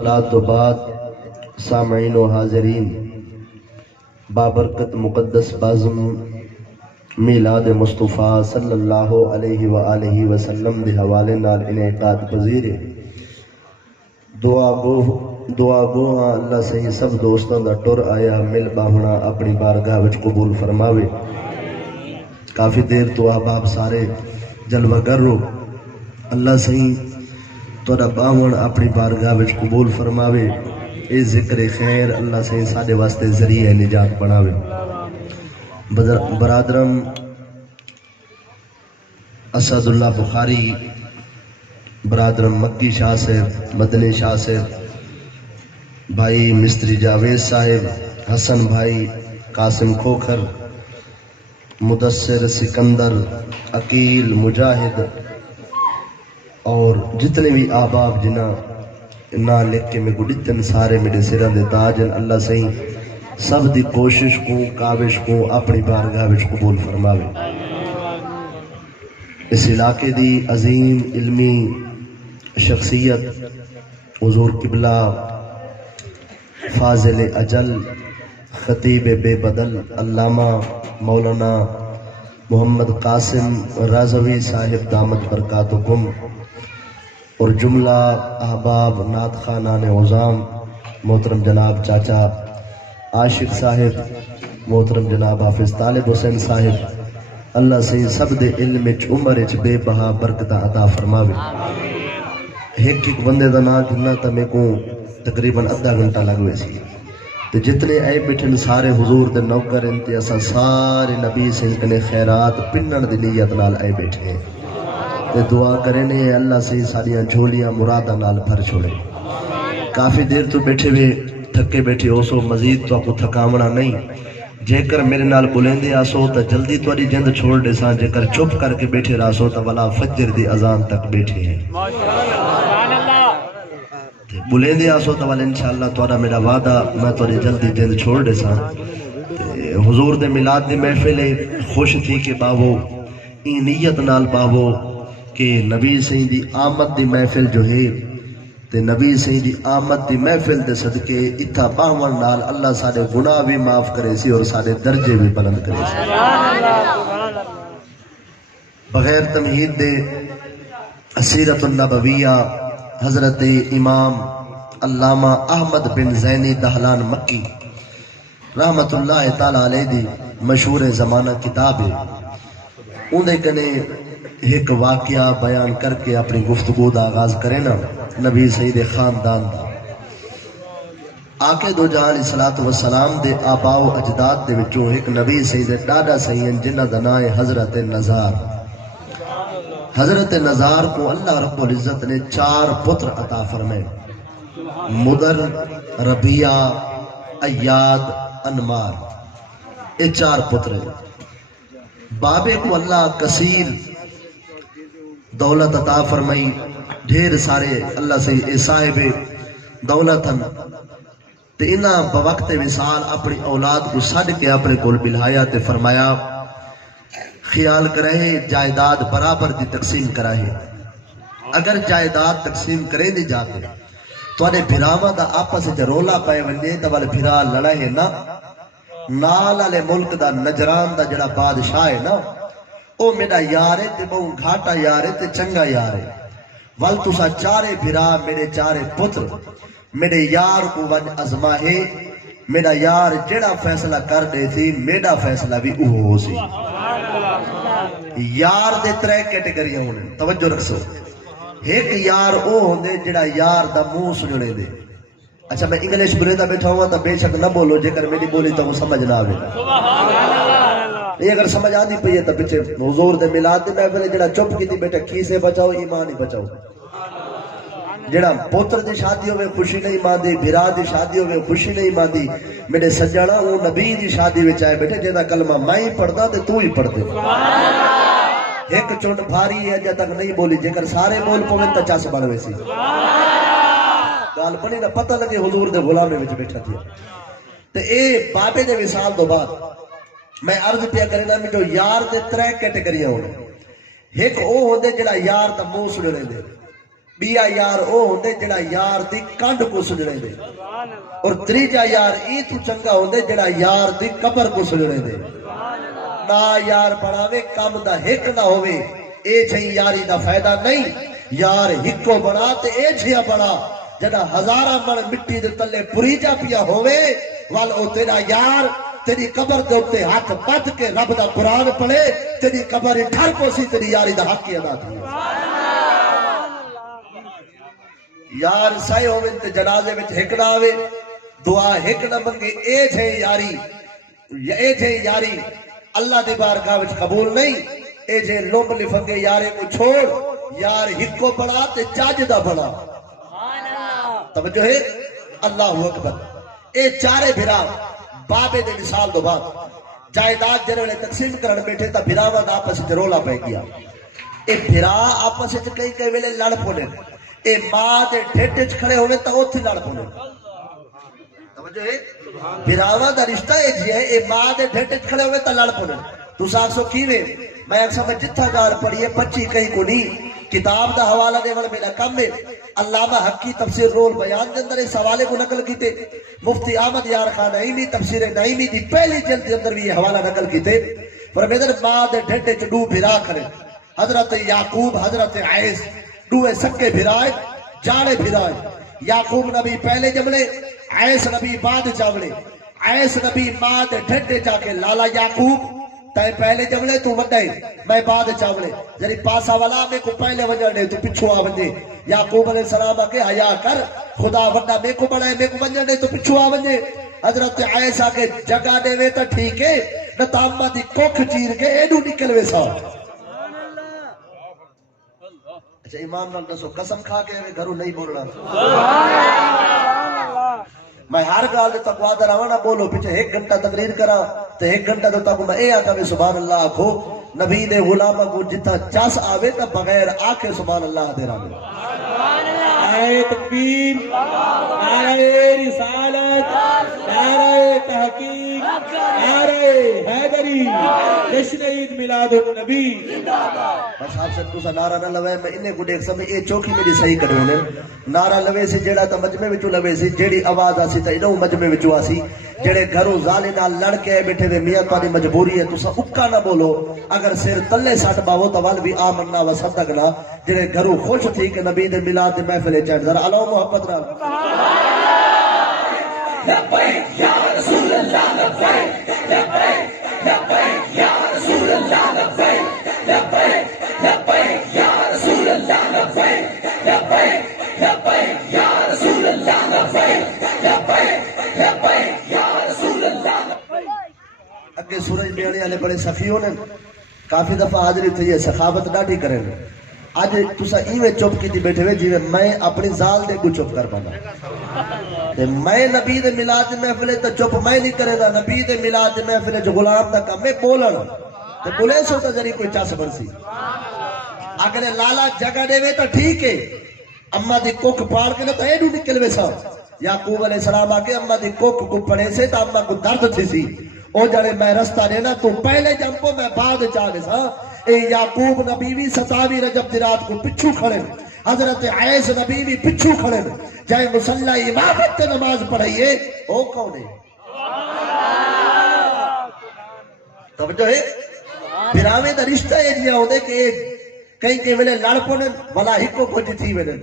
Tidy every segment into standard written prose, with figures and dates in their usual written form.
صلاۃ و بعد سامعین و حاضرین، بابرکت مقدس بازم میلاد مصطفیٰ صلی اللہ علیہ وآلہ وسلم دے حوالے نال انعقاد پذیر دعا گو ہاں اللہ سے سب دوستاں دا ٹر آیا مل باہنا اپنی بارگاہ وچ قبول فرماوے۔ کافی دیر تو احباب سارے جلوہ گر رو، اللہ صحیح توڑا باہن اپنی بارگاہ وچ قبول فرماوے۔ اے ذکر خیر اللہ صحیح ساڑے واسطے ذریعہ نجات بناوے۔ برادرم اسد اللہ بخاری، برادرم مکی شاہ صاحب، مدنی شاہ صاحب، بھائی مستری جاوید صاحب، حسن بھائی، قاسم کھوکھر، مدثر سکندر، عقیل مجاہد اور جتنے بھی آباب جنہ نہ لکھ کے میں گڑتن سارے میرے سرہ دے تاجن، اللہ صحیح سب دی کوشش کو کاوش کو اپنی بارگاہ وچ قبول فرماوے۔ اس علاقے دی عظیم علمی شخصیت حضور قبلہ فاضل اجل خطیب بے بدل علامہ مولانا محمد قاسم رازوی صاحب دامت برکاتکم اور جملہ احباب نعت خانان عظام، محترم جناب چاچا عاشق صاحب، محترم جناب حافظ طالب حسین صاحب، اللہ سے سب دے علم عمر بے بہا برکتہ عطا فرماوے۔ ایک بندے دا نا جنہ تا میں کو تقریباً ادھا گھنٹہ لگوے سی، تو جتنے اے بیٹھن سارے حضور دے نوکر انتے اسا سارے نبی سے کنے خیرات پنن دی نیت نال اے بیٹھے ہیں، تے دعا کرنے اللہ سے ساریاں جھولیاں مرادہ نال بھر چھوڑے۔ کافی دیر تو بیٹھے ہوئے تھکے بیٹھے ہو سو، مزید تو آپ کو تھکامنا نہیں۔ جے کر میرے نال بلندے آسو تا جلدی تواری جند چھوڑ دے ساں، جے کر چپ کر کے بیٹھے راسو تا ولا فجر دی اذان تک بیٹھے ہیں۔ بلندے آسو تا والا انشاءاللہ توارا میرا وعدہ میں تواری جلدی جند چھوڑ دے ساں۔ حضور دے میلاد دی محفل خوش تھی کہ باو این نیت نال باو کہ نبی سہی دی آمد دی محفل جو ہے تے نبی سہی دی آمد دی محفل دے صدقے اتھا باہمن نال اللہ سارے گناہ بھی معاف کرے سی اور سارے درجے بھی بلند کرے سی۔ بغیر تمہید دے سیرت النبویہ حضرت امام علامہ احمد بن زینی دہلان مکی رحمت اللہ تعالیٰ علیہ دی مشہور زمانہ کتاب ہے، اندھے کنے ایک واقعہ بیان کر کے اپنی گفتگو دا آغاز کرے نا نبی سید خاندان دا۔ آقے دو جہان صلاۃ والسلام دے آباء و اجداد دے وچوں ایک نبی سید ڈاڈا سید جنہ دا نام ہے حضرت نزار۔ حضرت نزار کو اللہ رب العزت نے 4 پتر عطا فرمائے، مدر، ربیہ، ایاد، انمار، یہ 4 پتر ہیں۔ بابے کو اللہ کثیر دولت عطا فرمائی، ڈھیر سارے اللہ سے اے صاحب دولت ہن، تے انہاں بوقت وصال اپنی اولاد کو سڈ کے اپنے کول بلہایا تے فرمایا خیال کرے جائیداد برابر دی تقسیم کرائے، اگر جائیداد تقسیم کریں دی جاتے تو انہیں بھراواں دا آپس وچ رولا پائے ونجے تے والے بھرا لڑائے نا، نال والے ملک دا نجران دا جڑا بادشاہ ہے نا او میرا یار ہے تے بہوں گھاٹا یار ہے تے چنگا یار ہے، ول تسا 4 بھرا میرے 4 پتر میرے یار کو ون ازمائے، میرا یار جڑا فیصلہ کر دے تھی میرا فیصلہ بھی اوہ ہو سی۔ یار دے 3 کیٹیگریاں ہونے، توجہ رکھسو۔ ایک یار او ہوندے جڑا یار دا منہ سننے دے۔ اچھا میں انگلش بولے دا بیٹھا ہوا تا بے شک نہ بولو، جے کر میری بولی تو وہ سمجھ نہ آوے۔ یہ اگر سمجھ آدھی پئی ہے تا پچھے حضور دے میلاد دے محفل جڑا چپ کی تھی بیٹا کی سے بچاؤ ایمان ہی بچاؤ۔ جڑا پوتر دی شادی ہوئے خوشی نہیں ماندی، بھرا دی شادی ہوئے خوشی نہیں ماندی، میرے سجڑا وہ نبی دی شادی وچ آئے بیٹھے جیدہ کلمہ میں ہی پڑھدا تے تو ہی پڑھ دے۔ ایک چونڈ بھاری ہے جے تک نہیں بولی، جے کر سارے بول پویں تا چاس بڑھ ویسی گال بنی نہ پتہ لگے حضور دے غلامے وچ بیٹھا تھی۔ تے اے بابے دے وصال دو بعد میں عرض پیا کرنا میں جو یار دے 3 کیٹیگریاں ہونے، ایک او ہوندے جڑا یار دا منہ سننے دے، بیا یار او ہوندے جڑا یار دی کنڈ کو سجنے دے اور تریجا یار ای تو چنگا ہوندے جڑا یار دی قبر کو سجنے دے نا یار بڑھاوے کام دا ہک نہ ہوئے اے چھئی یاری دا فائدہ نہیں یار ہکو بڑھا تے اے چھیا بڑھا جڑا ہزارہ من مٹی دے تلے پریجا پیا ہوئے وال او تیرا یار تیری قبر دے ہوتے ہاتھ پت کے رب دا قرآن پڑھے تیری قبر ٹھر کو سی تیری یاری دا حق کی ادا تھی یار سائے ہوئے تے جنازے میں ہک نہ آوے دعا ہک نہ منگے اے جھے یاری اللہ دی بارگاہ وچ قبول نہیں اے جھے لوم لفنگے یارے کو چھوڑ یار ہکو بڑھا تے چاج دا بڑھا توجہ ہے اللہ اکبر اے چارے بھرا بابے دے مثال دو بعد جائیداد جنوے تقسیم کرن بیٹھے تا بھراوان آپس سے رولا پہ گیا اے بھرا آپس سے کئی کئی ویلے لڑ پونے اے ماں دے ڈھیٹے کھڑے ہوئے تا اوتھی لڑ پونے توجہ ہے بھراوان دا رشتہ اے جی ہے اے ماں دے ڈھیٹے کھڑے ہوئے تا لڑ پونے تو ساکھ سو کیوے میں ایک سمجھ جتھا گار پڑھئے پچی کہیں کو نہیں کتاب دا حوالہ دے وڑ میرا کم میں علامہ حقی تفسیر رول بیان دے اندر اس حوالے کو نقل کیتے مفتی احمد یار خان نعیمی تفسیر نعیمی دی پہلی جلد دے اندر بھی یہ حوالہ نقل کیتے فرمیدر ماں دے ڈھنڈے چڈو بھرا کرے حضرت یعقوب حضرت عیس دوے سکے بھرائے جاڑے بھرائے یعقوب نبی پہلے جملے عیس نبی بعد جاولے عیس نبی ماں دے ڈھنڈے جا کے لالا یعقوب تائیں پہلے جملے تو وڈے میں بعد چاولے جری پاسا والا میں کو پہلے وجڑے تو پچھو آ ونجے یعقوب علیہ السلام کے حیا کر خدا وڈا میں کو بڑھائے میں کو وجڑے تو پچھو آ ونجے حضرت عیسیٰ کے جگہ دے وے تا ٹھیک ہے نہ تامہ دی کوکھ چیر کے ایڈو نکل وے سا اچھا امام نال دسو قسم کھا کے گھروں نہیں بولنا میں ہر گال دے تک وعدہ روانا بولو پیچھے ایک گھنٹہ تقریر کرا تو ایک گھنٹہ دے تک میں اے آقا میں سبحان اللہ آکھو نبی دے غلامہ کو جتا چاس آوے تا بغیر آکھے سبحان اللہ دے رہا نعرہ تکبیر نعرہ رسالت نعرہ تحقیق نعرہ حیدری جشن عید میلاد النبی بس آپ سے تو سا نعرہ نہ لوے میں انہیں کو دیکھ سمیں اے چوکی میری صحیح کرنے ہونے نعرہ لوے سے جیڑا تا مجمع وچو لوے سے جیڑی آواز آسی تا انہوں مجمع وچو آسی جڑے گھروں زالے نال لڑ کے بیٹھے وے میاں تاری مجبوری ہے تو سا اکا نہ بولو اگر سر تلے ساٹھ باو توال بھی آمننا و صدقنا جڑے گھروں خوش تھی کہ نبی دے میلاد دے محفلے چاہت ذرا علو محبت نال لبیک یا رسول اللہ لبیک لبیک لبیک یا رسول اللہ لبیک لبیک لبیک یا رسول اللہ لبیک لبیک لبیک یا رسول اللہ لبیک لبیک لبیک یا رسول اللہ اگے سورج بیانے والے بڑے سخیوں نے کافی دفعہ حاضری تھی ہے سخاوت ڈاٹی کریں آج تسا ایوے چپ کی تھی بیٹھے ہوئے جیوے میں اپنی زال دے کو چپ کر پانا میں نبی دے میلاد محفلے تو چپ میں نہیں کرے دا نبی دے میلاد محفلے جو غلام دا کم میں بولن تو بولے سو تا جری کوئی چاس برسی اگر لالا جگہ دے وے تو ٹھیک ہے اما دی کوک پاڑ کے نہ تو ایڈو نکل وے سا یعقوب علیہ السلام آکے اما دی کوک کو پڑے سے تا اما کو درد تھی سی او جڑے میں رستہ دینا تو پہلے جمپو میں بعد چاہنے سا اے یعقوب نبی بھی 27 رجب دی رات کو پچھو کھڑے حضرت عیس نبی بھی پچھو کھڑے جائے مسلح امامت تے نماز پڑھائیے او کون ہے توجہ ہے پھراویں دا رشتہ ہے جیا ہوندے کہ کہیں کہ ویلے لڑ پونے ولا ہکو کچھ تھی ویلے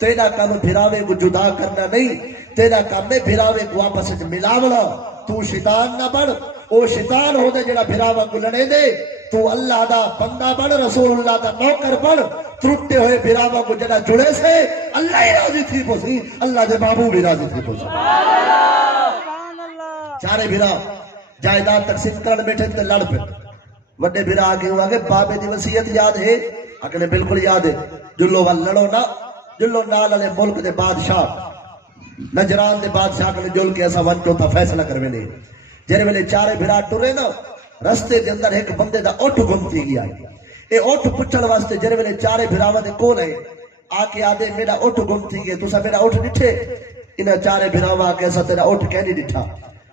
تیرا کام پھراویں کو جدا کرنا نہیں تیرا کام میں پھراویں کو واپس ملاونا تو شیطان نہ بڑھ او شیطان ہو دے جڑا پھراوا کو لڑے دے تو اللہ دا بندہ بڑھ رسول اللہ دا نوکر بڑھ ترٹے ہوئے پھراوا کو جڑا جڑے سے اللہ ہی راضی تھی پوسی اللہ دے بابو بھی راضی تھی پوسی چارے بھرا جائیداد تقسیم کرن بیٹھے تے لڑ پہ وڈے بھرا آگے ہوا کہ بابے دی وصیت یاد ہے اگنے بالکل یاد ہے جلو وال لڑو نا جلو نال والے ملک دے بادشاہ نجران دے بادشاہ نے جول کے ایسا ون چوتھا فیصلہ کروے نے جرے ویلے چارے بھرا ٹرے نا رستے دے اندر ایک بندے دا اٹھ گم تھی گیا اے اٹھ پچھڑ واسطے جرے ویلے چارے بھراواں دے کول ہے آکے آدے میرا اٹھ گم تھی گیا تسا میرا اٹھ ڈٹھے انہاں چارے بھراواں آکے ایسا تیرا اٹھ کہنی ڈٹھا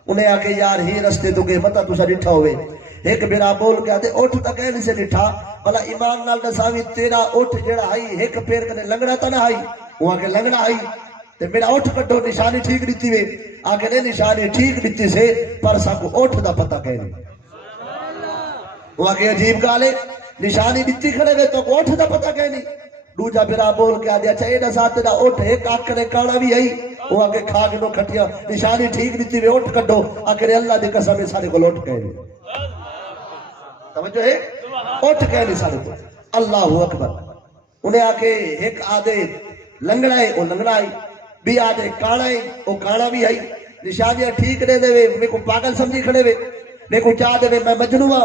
انہیں آکے یار ہی رستے تو گئے پتہ تسا ڈٹھا ہوئے ایک بیرا بول کے آدھے اٹھ تا کہنے سے نٹھا بلا ایمان نال دساوی تیرا اٹھ جڑا آئی ایک پیر کنے لنگڑا تا نہ آئی وہاں کے لنگڑا آئی تے میرا اٹھ کٹو نشانی ٹھیک دیتی وے آگے نے نشانی ٹھیک دیتی سے پر ساکو اٹھ دا پتہ کہنے وہاں کے عجیب گالے نشانی دیتی کھڑے وے تو اٹھ دا پتہ کہنے دوجا بیرا بول کے آدھے اچھا ایڈا ساتھ دا اٹھ ایک آکڑے کانا بھی آئی وہ آگے کھا کے نو کھٹیا نشانی ٹھیک دیتی وے اٹھ کٹو آکڑے اللہ دے قسم ہے سارے کو اٹھ کہنے توجہ ہے اٹھ کہنے سارے کو اللہ اکبر انہیں آکے ایک آدھے لنگڑا ہے وہ لنگڑا ہے بھی آدھے کانا ہے وہ کانا بھی ہے نشانیاں ٹھیک دے دے میں کو پاگل سمجھی کھڑے وے میں کو چاہ دے میں مجنوع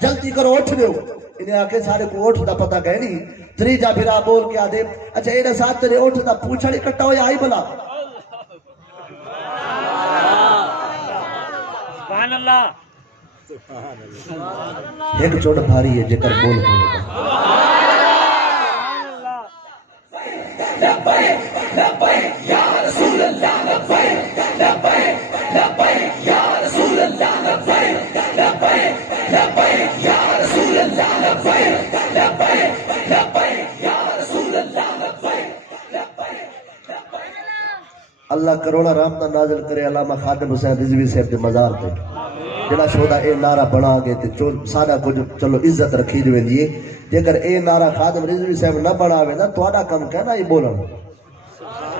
جلدی کرو اٹھ دے انہیں آکے سارے کو اٹھ دا پتہ کہنی تریجا بھیرا بول کے آدھے اچھا ایڈا ساتھ تیرے اٹھ دا پوچھا نہیں کٹا ہویا آئی بلا سبحان اللہ ایک چوٹ بھاری ہے جکر بول بولے لبیک لبیک یا رسول اللہ لبیک لبیک لبیک یا رسول اللہ لبیک لبیک لبیک یا رسول اللہ لبیک لبیک لبیک یا رسول اللہ لبیک لبیک لبیک اللہ کروڑا رحمتہ نازل کرے علامہ خادم حسین رضوی صاحب کے مزار پہ جڑا شودا اے نعرہ بنا گے تے سارا کچھ چلو عزت رکھی جو ویندی ہے جے اے نعرہ خادم رضوی صاحب نہ بناوے نا تہاڈا کم کہنا ہی بولن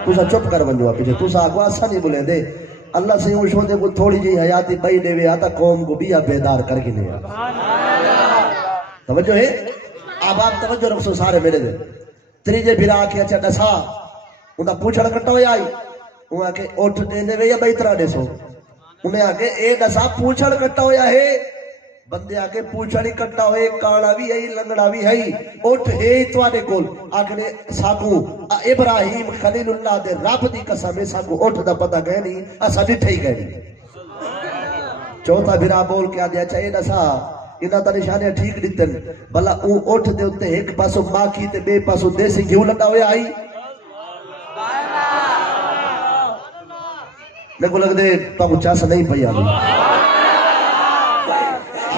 تسا چپ کر ونجو پیچھے تسا آگوا اسا نہیں بولے دے اللہ سے وہ شودے کو تھوڑی جی حیاتی بئی دے وے آتا قوم کو بھی بیدار کر کے لے توجہ ہے اب آپ توجہ رکھو سارے میرے دے تریجے بھرا کے اچھا دسا انہاں پوچھڑ کٹا ہویا آئی انہاں کے اٹھ دے دے وے یا بئی طرح دے سو انہیں آگے اے دسا پوچھڑ کٹا ہویا ہے بندے آگے پوچھڑی کٹا ہوئے کانا بھی ہے لنگڑا بھی ہے اٹھ ہے توانے کول آگے ساکو ابراہیم خلیل اللہ دے رب دی قسم ساکو اٹھ دا پتہ گئے نہیں اسا ڈٹھے ہی گئے نہیں چوتھا بھرا بول کے آدھے اچھا اے دسا انہاں دا نشانیاں ٹھیک دیتن بلا اون اٹھ دے ہوتے ایک پاسو ماکی تے بے پاسو دیسی گھیو لگا ہویا آئی میں کو لگ دے تو کچھ چاس نہیں پئی آدھی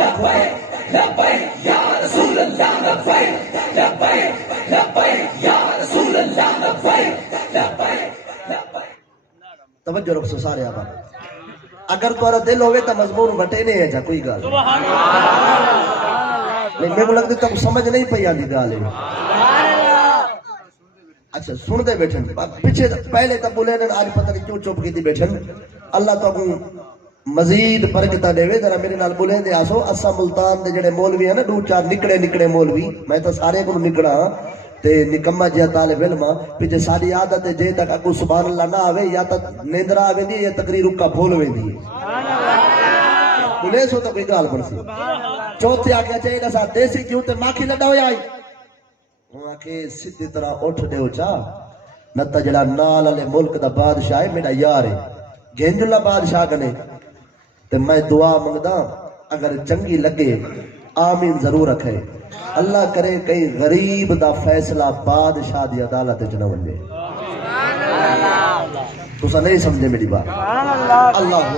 لبیک لبیک یا رسول اللہ لبیک لبیک لبیک یا رسول اللہ لبیک لبیک لبیک توجہ رکھو سارے آبا اگر تمہارا دل ہوئے تو مضمون بٹے نہیں ہے جا کوئی گال نہیں میں کو لگ دے تو سمجھ نہیں پئی آدھی گال اچھا سن دے بیٹھن پیچھے پہلے تب بولے آج پتہ نہیں کیوں چپ کی تھی بیٹھن اللہ تو کو مزید برکتہ دے وے ذرا میرے نال بولے دے آسو اسا ملتان دے جڑے مولوی ہیں نا دو چار نکڑے مولوی میں تو سارے کو نکڑا تے نکمہ جیا طالب علم پیچھے ساری عادت ہے جے تک اگو سبحان اللہ نہ آوے یا تک نیندرا آوے دی یا تقریر کا بھول وے دی بولے سو تو کوئی گال بن سی چوتھے آگیا چاہیے نہ ساتھ دیسی کیوں تے ماکھی لڈا ہویا آئی وہاں کے سدھی طرح اٹھ دے چا نتا جڑا نال والے ملک دا بادشاہ ہے میرا یار ہے گھنج اللہ بادشاہ کنے تے میں دعا منگدا اگر چنگی لگے آمین ضرور رکھے اللہ کرے کئی غریب دا فیصلہ بادشاہ دی عدالت وچ نہ ونجے تسا نہیں سمجھے میری بات اللہ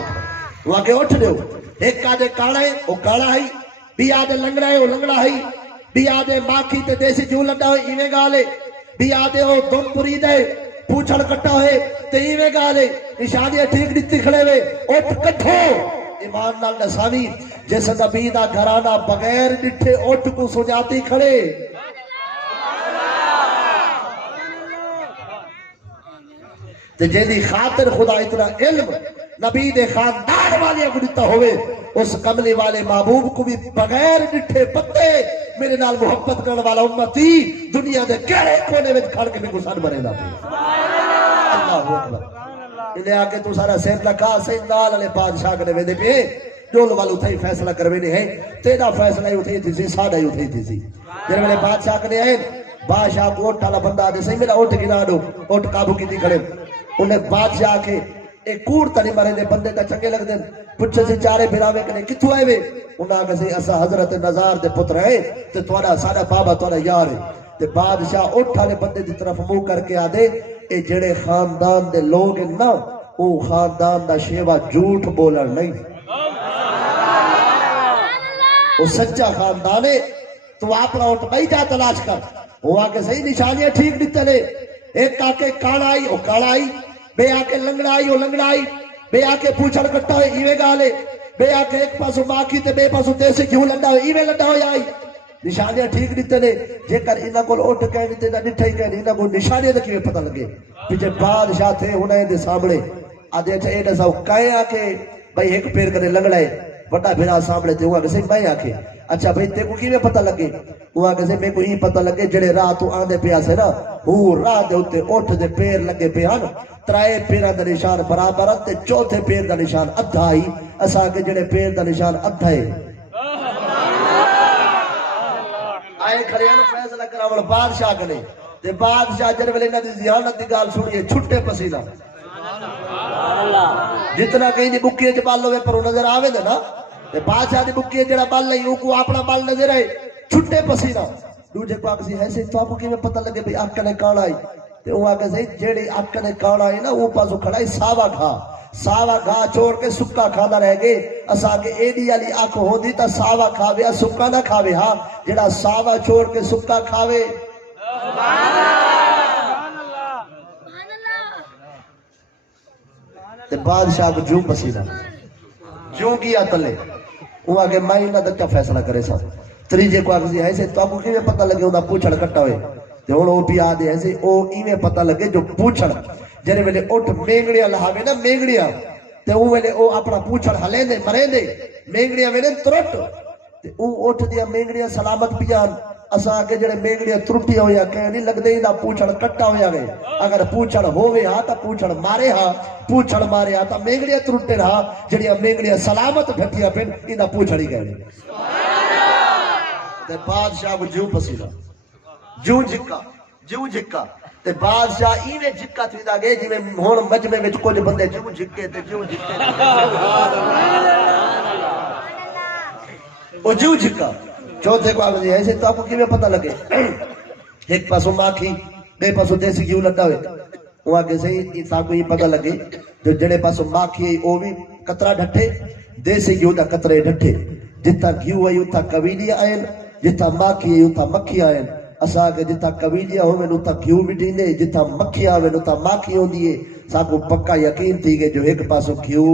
وہاں کے اٹھ دیو ایک آدھے کاڑا ہے وہ کاڑا ہے بھی آدھے لنگڑا ہے وہ لنگڑا ہے بھی آدھے ماکھی تے دیسی جو لڈا ہوئے ایویں گالے بھی آدھے وہ دم پوری دے پوچھڑ کٹا ہوئے تے ایویں گالے نشانیاں ٹھیک دیتی کھڑے ہوئے اٹھ کٹھو ایمان نال نساوی جیسے نبی دا گھرانہ بغیر ڈٹھے اٹھ کو سجاتی کھڑے تے جیدی خاطر خدا اتنا علم نبی دے خاندان والے کو دیتا ہوئے اس کملی والے محبوب کو بھی بغیر ڈٹھے پتے میرے نال محبت کرنے والا امتی دنیا دے کہڑے کونے میں کھڑ کے بھی گسان بنے دا پہ اللہ اکبر انہیں آکے تو سارا سین لکھا سین دال علیہ بادشاہ کرنے میں دے پہ جول والو تھے فیصلہ کروے نہیں ہے تیرا فیصلہ ہی اٹھائی تھی سی ساڑھا ہی اٹھائی تھی سی جنہوں میں نے بادشاہ کرنے آئے بادشاہ کو اوٹ ٹالا بندہ آدھے صحیح میرا اوٹ گنا دو اوٹ قابو کی تھی کھڑے انہیں بادشاہ کے ایک کور تاری مرے دے بندے تا چنگے لگ دیں پچھے سے چارے بھراوے کنے کتھو آئے وے انہاں آگے سے اسا حضرت نظار دے پتر ہے تے توڑا سارا بابا توڑا یار ہے تے بادشاہ اٹھانے بندے دی طرف منہ کر کے آدھے اے جڑے خاندان دے لوگ ہیں نا او خاندان دا شیوہ جھوٹ بولن نہیں وہ سچا خاندان ہے، تو اپنا اٹھ بھائی جا تلاش کر. وہ آ کے صحیح نشانیاں ٹھیک نہیں چلے. ایک آ کے کاڑا آئی وہ کاڑا آئی، بے آ کے لنگڑا آئی وہ لنگڑا آئی، بے آ کے پوچھڑ کٹا ہوئے ایویں گالے، بے آ کے ایک پاسو ماکھی تے بے پاسو دیسی گھیو لنڈا ہوئے ایویں لنڈا ہوئے آئی. نشانیاں ٹھیک نہیں چلے. جے کر انہاں کول اٹھ کے نہیں تے ڈٹھا ہی کہنے انہاں کول نشانیاں تے کیویں پتہ لگے. پیچھے بادشاہ تھے انہاں دے سامنے آدھے اچھا اے دساؤ کہیں آ کے بھائی ایک پیر کرے لنگڑا ہے بڑا بھیرا سامنے تے ہوا کہ صحیح میں آکھے اچھا بھائی تے کو کیویں پتہ لگے. ہوا کہ میں کو ہی پتہ لگے جڑے راہ تو آندے پیا سے نا وہ راہ دے اوتے اٹھ دے پیر لگے پے ہن، ترائے پیراں دا نشان برابر تے چوتھے پیر دا نشان ادھا ہی. اساں کے جڑے پیر دا نشان ادھا ہے آئے کھڑے ہیں فیصلہ کراون بادشاہ کنے. تے بادشاہ جڑے ویلے انہاں دی ذہانت دی گل سنیے چھٹے پسینہ جتنا کہیں دی بکیے چ بال ہوئے پر نظر آوے دے نا تے بادشاہ دی بکیے جڑا بال نہیں او کو اپنا بال نظر آئے چھٹے پسینہ. دوجے کو آکسی ہے سے تو آپ کو کیویں پتہ لگے بھئی اک نے کاڑا آئی تے او آکے سے جیڑی اک نے کاڑا آئی نا او پاسو کھڑا ہے ساوا گھا. ساوا گھا چھوڑ کے سکا کھادا رہ گئے. اساں کے ایڈی والی اک ہوندی تا ساوا کھاوے سکا نہ کھاوے. ہاں جڑا ساوا چھوڑ کے سکا کھاوے تے بادشاہ کو جو پسینہ جو گیا تلے. وہ آگے میں انہاں دا کیا فیصلہ کرے سا. تریجے کو آگے ایسے تو آپ کو کیویں پتہ لگے انہاں پوچھڑ کٹا ہوئے تے ہن او بھی آدے ایسے او ایویں پتہ لگے جو پوچھڑ جڑے ویلے اٹھ مینگڑیاں لہاوے نا مینگڑیاں تے او ویلے او اپنا پوچھڑ ہلے دے مرے دے مینگڑیاں ویلے ترٹ تے او اٹھ دیا مینگڑیاں سلامت پیان. اساں کے جڑے مینگڑیاں ترٹی ہویا کہ نہیں لگدے انہاں پوچھڑ کٹا ہویا وے. اگر پوچھڑ ہووے ہاں تا پوچھڑ مارے ہاں پوچھڑ مارے ہاں تا مینگڑیاں ترٹے رہا. جڑیاں مینگڑیاں سلامت بھٹیاں پھر انہاں پوچھڑ ہی گئے. تے بادشاہ کو جو پسینہ جو جھکا تے بادشاہ ایویں جھکا تھیندا گئے جویں ہن مجمع وچ کچھ بندے جو جھکے تے جو جھکے او جو جھکا. چوتھے کو آگے ایسے تو آپ کو کیویں پتہ لگے ایک پاسو ماکھی بے پاسو دیسی گھیو لگا ہوئے. وہ آگے صحیح تا کو یہ پتہ لگے جو جڑے پاسو ماکھی او بھی قطرہ ڈھٹے دیسی گھیو دا قطرے ڈھٹے. جتھا گھیو آئی اتھا قبیلیاں آئیں جتھا ماکھی آئی اتھا مکھی آئیں. اساں کے جتھا قبیلیاں ہوویں اتھا گھیو بھی ڈیندے جتھا مکھی آویں اتھا ماکھی ہوندی ہے. سا کو پکا یقین تھی کہ جو ایک پاسو گھیو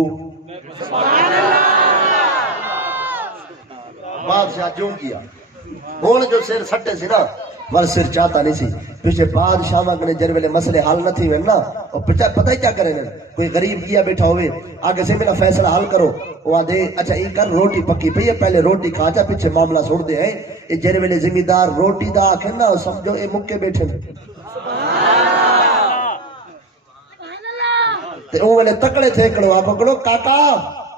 بادشاہ جو کیا ہون جو سر سٹے سی نا ور سر چاہتا نہیں سی. پیچھے بادشاہ مانگنے جر ویلے مسئلے حل نہ تھی نا اور پتہ ہی کیا کرے نا کوئی غریب کیا بیٹھا ہوئے آگے سے میرا فیصلہ حل کرو. وہ آدھے اچھا یہ کر روٹی پکی پئی ہے پہلے روٹی کھا جا پیچھے معاملہ چھوڑ دے ہیں. یہ جر ویلے زمیندار روٹی دا آکھے نا سمجھو اے مکے بیٹھے تے اون ویلے تکڑے تھے کڑو آپ کڑو کاکا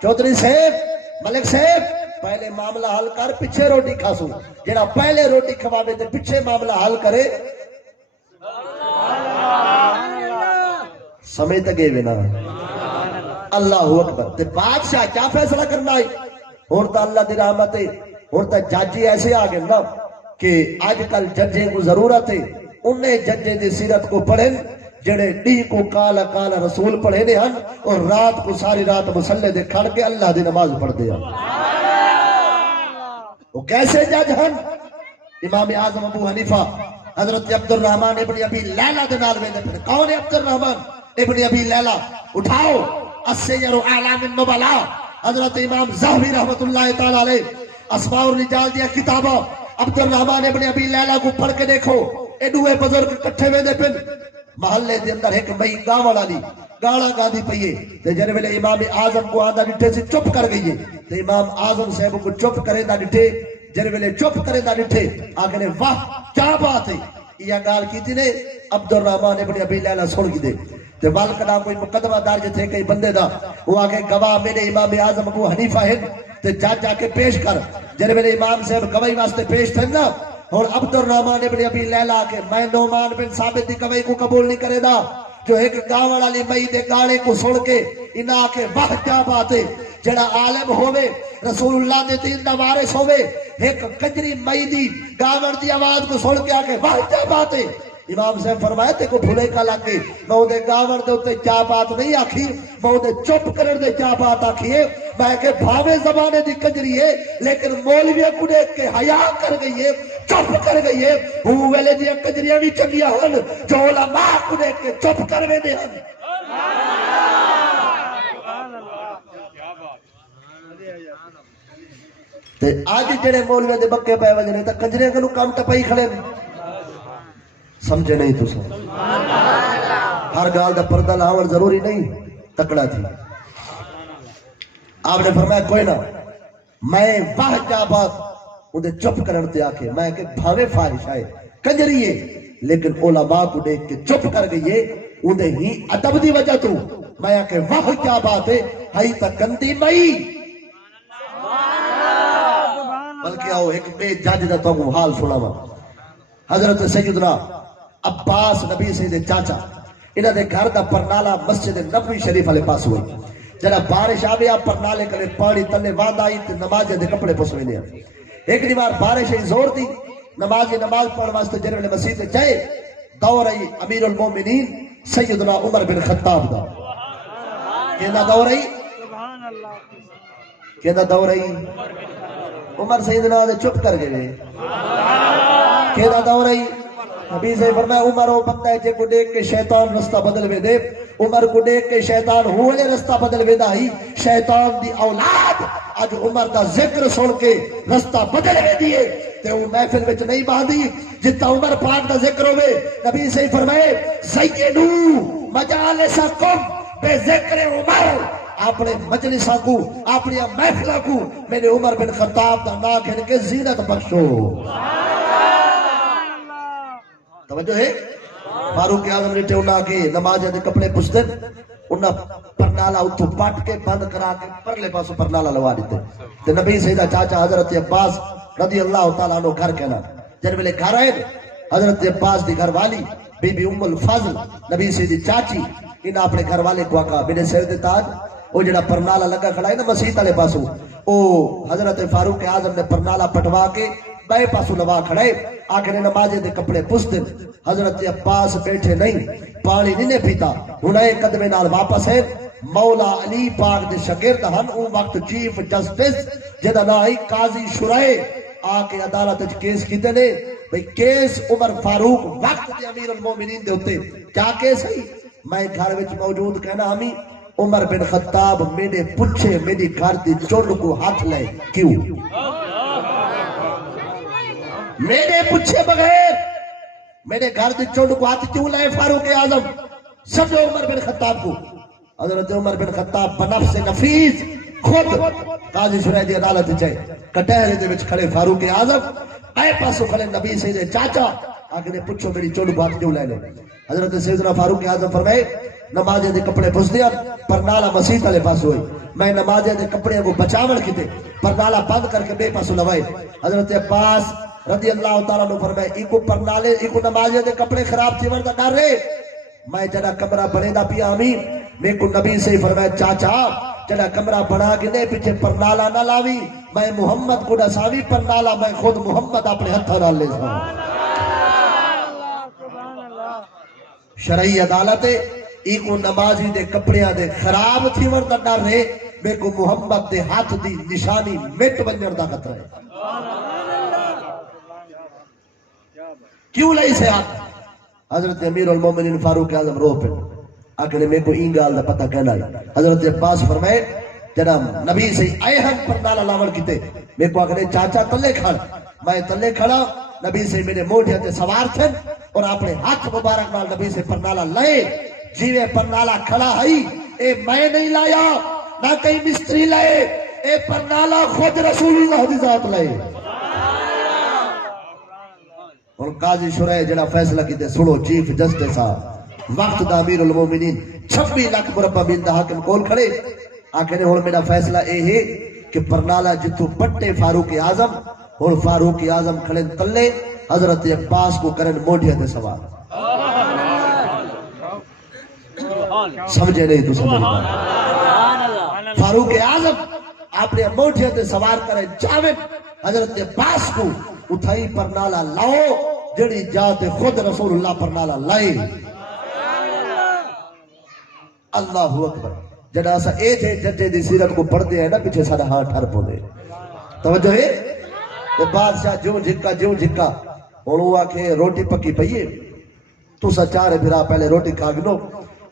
چودھری صاحب ملک صاحب پہلے معاملہ حل کر پیچھے روٹی کھاسو. جڑا پہلے روٹی کھواوے تے پیچھے معاملہ حل کرے سمجھ تک گئے نا. اللہ اکبر. تے بادشاہ کیا فیصلہ کرنا ہے ہن تا اللہ دی رحمت ہے. ہن تا جج ایسے آ گئے نا کہ آج کل ججیں کو ضرورت ہے انہیں ججیں دی سیرت کو پڑھیں جڑے ڈی کو کالا کالا رسول پڑھے نے ہن اور رات کو ساری رات مسلے دے کھڑ کے اللہ دی نماز پڑھ دے ہن. وہ کیسے جج ہن؟ امام اعظم ابو حنیفہ حضرت عبد الرحمن ابن ابی لیلہ دے نال ویندے پھر. کون ہے عبد الرحمن ابن ابی لیلہ؟ اٹھاؤ السیر اعلام النبلاء حضرت امام زاہبی رحمت اللہ تعالی علیہ اسماء الرجال دیا کتابہ عبد الرحمن ابن ابی لیلہ کو پڑھ کے دیکھو. ایڈوے بزرگ کٹھے ویندے پھر محلے دے اندر ایک مئی گاں والا دی گالا گاندی پئیے تے جڑے ویلے امام اعظم کو آندا ڈٹھے سے چپ کر گئی تے امام اعظم صاحب کو چپ کرے دا ڈٹھے جڑے ویلے چپ کرے دا ڈٹھے آکھنے واہ کیا بات ہے یہ گال کیتی نے عبد الرحمن ابن ابی لیلہ سن کی دے تے وال کدا کوئی مقدمہ درج تھے کئی بندے دا وہ آکھے گواہ میرے امام اعظم ابو حنیفہ ہیں تے جج جا کے پیش کر. جڑے ویلے امام صاحب گواہی واسطے پیش تھے نا اور عبد الرحمن ابن ابی لیلہ کے میں نعمان بن ثابت دی گواہی کو قبول نہیں کرے دا جو ایک گاوڑ والی مئی دے گانے کو سن کے انہاں کے واہ کیا بات ہے. جڑا عالم ہووے رسول اللہ دے دین دا وارث ہووے ایک کجری مئی دی گاوڑ دی آواز کو سن کے آکے واہ کیا بات ہے امام صاحب فرمایا تے کو بھولے کا لگے میں دے گاون دے اوتے کیا بات نہیں آکھی میں دے چپ کرن دے کیا بات آکھی ہے میں کہ بھاوے زمانے دی کنجری ہے لیکن مولوی کو دیکھ کے حیا کر گئی ہے چپ کر گئی ہے وہ ویلے دی کنجریاں بھی چنگیاں ہن جو علماء کو دیکھ کے چپ کر ویندے ہن تے آج جڑے مولوی دے بکے پے وجنے تے کنجریاں کنوں کم ٹپائی کھڑے سمجھے نہیں تو ہر گال دا پردہ لاون ضروری نہیں تکڑا تھی آپ نے فرمایا کوئی نہ میں واہ کیا بات انہیں چپ کرن تے آکے میں کہ بھاوے فارش آئے کنجری ہے لیکن علماء کو دیکھ کے چپ کر گئی ہے انہیں ہی ادب دی وجہ تو میں کہ واہ کیا بات ہے ہائی تا کندی مئی بلکہ آؤ ایک بے جج دا تو حال سناوا حضرت سیدنا عباس نبی سے دے چاچا انہاں دے گھر دا پرنالا مسجد نبوی شریف والے پاس ہوئی جڑا بارش آویا پرنالے کنے پانی تلے واد آئی تے نماز دے کپڑے پسوے نے ایک دیوار بارش ہی زور دی نماز پڑھن واسطے جڑے ویلے مسجد تے جائے دور ای امیر المومنین سیدنا عمر بن خطاب دا کیندا دور ای سبحان اللہ کیندا دور ای عمر سیدنا دے چپ کر گئے کیندا دور ای نبی سے فرمایا عمر وہ بندہ ہے جے کو دیکھ کے شیطان رستہ بدل وے دے عمر کو دیکھ کے شیطان ہوئے رستہ بدل وے دا ہی شیطان دی اولاد آج عمر دا ذکر سن کے رستہ بدل وے دیئے تے وہ محفل وچ نہیں باندھی جتا عمر پاک دا ذکر ہوئے نبی سے فرمائے سیدو مجالسکم بے ذکر عمر اپنے مجلسہ کو اپنی محفلہ کو میں نے عمر بن خطاب دا نا کھن کے زینت بخشو توجہ ہے فاروق اعظم نے ٹھونا کے نماز دے کپڑے پچھتے انہاں پرنالا اتھو پٹ کے بند کرا کے پرلے پاسو پرنالا لوا دیتے تے نبی سیدہ چاچا حضرت عباس رضی اللہ تعالیٰ عنہ گھر کہنا جن ویلے گھر آئے حضرت عباس دی گھر والی بی بی ام الفضل نبی سیدی چاچی انہاں اپنے گھر والے کو آقا میرے سر دے تاج وہ جڑا پرنالا لگا کھڑا ہے نا مسیح والے پاسو او حضرت فاروق اعظم نے پرنالا پٹوا کے بائے پاسو لوا کھڑے آخر نمازے دے کپڑے پوچھتے حضرت عباس بیٹھے نہیں پانی نہیں پیتا انہیں قدمے نال واپس ہے مولا علی پاک دے شاگرد ہن اون وقت چیف جسٹس جدا نائی قاضی شرائے آ کے عدالت وچ کیس کیتے نے بھئی کیس عمر فاروق وقت دے امیر المومنین دے اوتے کیا کیس ہے میں گھر وچ موجود کہنا ہمیں عمر بن خطاب میرے پچھے میری گھر دی چونڈ کو ہاتھ لے کیوں میرے پچھے بغیر میرے گھر دی چونڈ کو ہاتھ کیوں لائے فاروق اعظم سب عمر بن خطاب کو حضرت عمر بن خطاب بنفس نفیس خود قاضی شرائع دی عدالت جائے کٹہرے دے وچ کھڑے فاروق اعظم اے پاسو کھڑے نبی سیدے چاچا آگے نے پوچھو میری چونڈ کو ہاتھ کیوں لائے حضرت سیدنا فاروق اعظم فرمائے نمازے دے کپڑے پوچھ دیا پرنالا مسیح والے پاس ہوئی میں نمازے دے کپڑے کو بچاون کیتے پرنالا بند کر کے بے پاسو لوائے حضرت عباس رضی اللہ تعالیٰ نے فرمائے ایکو پرنالے ایکو نمازے دے کپڑے خراب تھی ورنہ ڈر رہے میں جڑا کمرہ بنے دا پیا امین میں کو نبی سے فرمائے چاچا جڑا کمرہ بنا کے نے پیچھے پرنالا نہ لاوی میں محمد کو ڈساوی پرنالا میں خود محمد اپنے ہتھا نہ لے جاؤں شرعی عدالت ایکو نمازی دے کپڑیاں دے خراب تھی ورنہ ڈر رہے میں کو محمد دے ہاتھ دی نشانی مٹ بنجر دا خطرہ ہے کیوں لئی سے آتا حضرت امیر المومنین فاروق اعظم رو پہ آکھنے میں کو این گال دا پتہ کہنا ہے حضرت عباس فرمائے جناب نبی سے آئے ہم پر نالا لاول کیتے میں کو آکھنے چاچا تلے کھڑ میں تلے کھڑا نبی سے میرے موڑے تے سوار تھے اور اپنے ہاتھ مبارک نال نبی سے پرنالا لائے جیوے پرنالا کھڑا ہئی اے میں نہیں لایا نہ کہیں مستری لائے اے پرنالا خود رسول اللہ دی ذات لائے اور قاضی شرائع جڑا فیصلہ کیتے سنو چیف جسٹس صاحب وقت دا امیر المومنین 26 لاکھ مربع میل دا حاکم کول کھڑے آکھنے ہن میرا فیصلہ اے ہے کہ پرنالا جتوں پٹے فاروق اعظم اور فاروق اعظم کھڑے تلے حضرت عباس کو کرن موڈیا تے سوار سمجھے نہیں تو سمجھے فاروق اعظم اپنے موڈیا تے سوار کرے جاوے حضرت عباس کو اٹھائی پرنالا لاؤ جڑی جات خود رسول اللہ پر نالا لائے. اللہ اکبر. جڑا اسا اے تھے ججے دی سیرت کو پڑھتے ہیں نا پیچھے سارا ہاں ٹھر پوندے. توجہ ہے. تے بادشاہ جو جھکا ہن وہ آکھے روٹی پکی پئی ہے تسا چارے بھرا پہلے روٹی کھا گنو.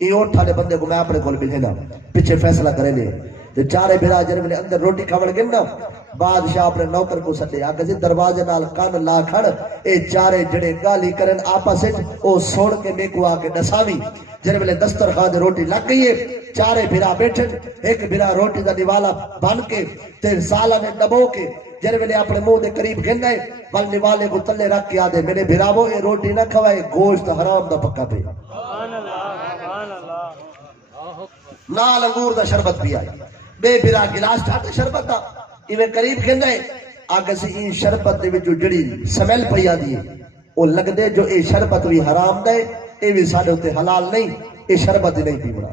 یہ اوٹھ والے بندے کو میں اپنے کول بھیجنا پیچھے فیصلہ کرے نے. تے چارے بھرا جڑے میرے اندر روٹی کھاون گے نا بادشاہ اپنے نوکر کو سدے آ کہ دروازے نال کان لا کھڑ اے چارے جڑے گالی کرن آپس وچ او سن کے میں کو آ کے دساوی. جڑے ویلے دسترخوان تے روٹی لگ گئی ہے چارے بھرا بیٹھے ایک بھرا روٹی دا نوالا بن کے تے سالا نے دبو کے جڑے ویلے اپنے منہ دے قریب گھننا ہے ول نوالے کو تلے رکھ کے آدے میرے بھراوو اے روٹی نہ کھوائے گوشت حرام دا پکا پہ. نال انگور دا شربت پیا بے بھرا گلاس ٹھاتے شربت دا ایویں قریب گھننا ہے آگے سے این شربت دے وچ جڑی سمیل پئی آندی ہے او لگدے جو اے شربت وی حرام دا ہے اے وی ساڈے تے حلال نہیں اے شربت نہیں پیونا.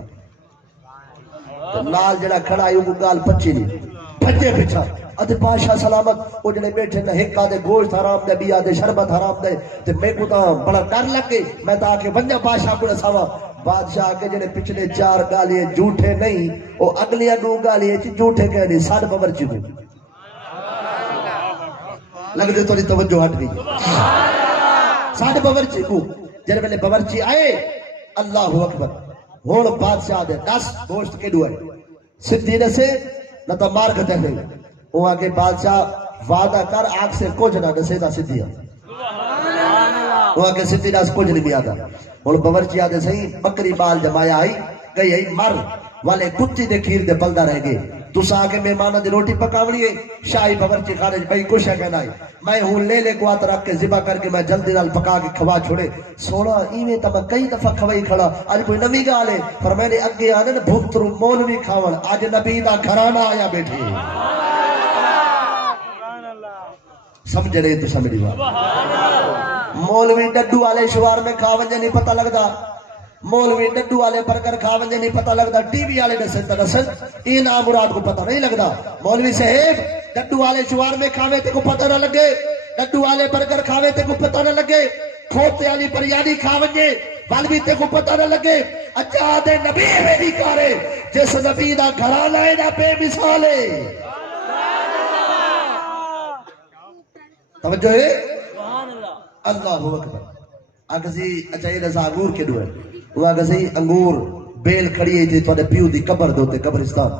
نال جڑا کھڑا ہے او گال پچی نہیں بھجے پیچھا ادھے بادشاہ سلامت او جڑے بیٹھے نہ ایک آدھے گوشت حرام دے بی آدھے شربت حرام دے تے میں کو تاں بڑا ڈر لگے میں تا کہ ونجا بادشاہ کو ساواں. بادشاہ کے جڑے پچھلے چار گالیے جھوٹے نہیں او اگلیاں دو گالیے چ جھوٹے کہنے ساڈ باورچی کو لگ دے تھوڑی توجہ ہٹ گئی ساڈ باورچی کو جڑے ویلے باورچی آئے اللہ اکبر ہن بادشاہ دے 10 گوشت کیڈو ہے سدھی دسے نہ تا مار کتے نہیں او آگے بادشاہ وعدہ کر آگ سے کچھ نہ دسے تا سدھی وہ آگے سدھی دس کچھ نہیں بھی آتا. اور باورچی آدھے صحیح بکری بال جمایا آئی گئی آئی مر والے کتی دے کھیر دے پلدہ رہ گئے تسا آگے مہمانہ دی روٹی پکاوڑی ہے شاہی باورچی خارج بھائی کچھ ہے کہنا ہے میں ہوں لے کو آت رکھ کے ذبح کر کے میں جلدی نال پکا کے کھوا چھوڑے سونا ایویں تا میں کئی دفعہ کھوائی کھڑا آج کوئی نبی گال ہے پر میں نے اگے آنے نا بھترو مولوی کھاون آج نبی دا گھرانہ آیا بیٹھے سمجھ رہے تو سمجھ بات. مولوی ڈڈو والے شوار میں کھاونجے نہیں پتہ لگدا مولوی ڈڈو والے برگر کھاونجے نہیں پتہ لگدا ٹی وی والے دسن یہ نام مراد کو پتہ نہیں لگدا. مولوی صاحب ڈڈو والے شوار میں کھاوے تے کو پتہ نہ لگے ڈڈو والے برگر کھاوے تے کو پتہ نہ لگے کھوتے والی بریانی کھاونجے والوی تے کو پتہ نہ لگے. اچھا دے نبی میں بھی کرے جس نبی دا گھرانہ ہے نا بے مثال ہے. توجہ ہے اللہ اکبر. اگزی اچھا یہ رضا انگور کے دوئے وہ اگزی انگور بیل کھڑی ہے تھی تو پیو دی قبر دوتے قبرستان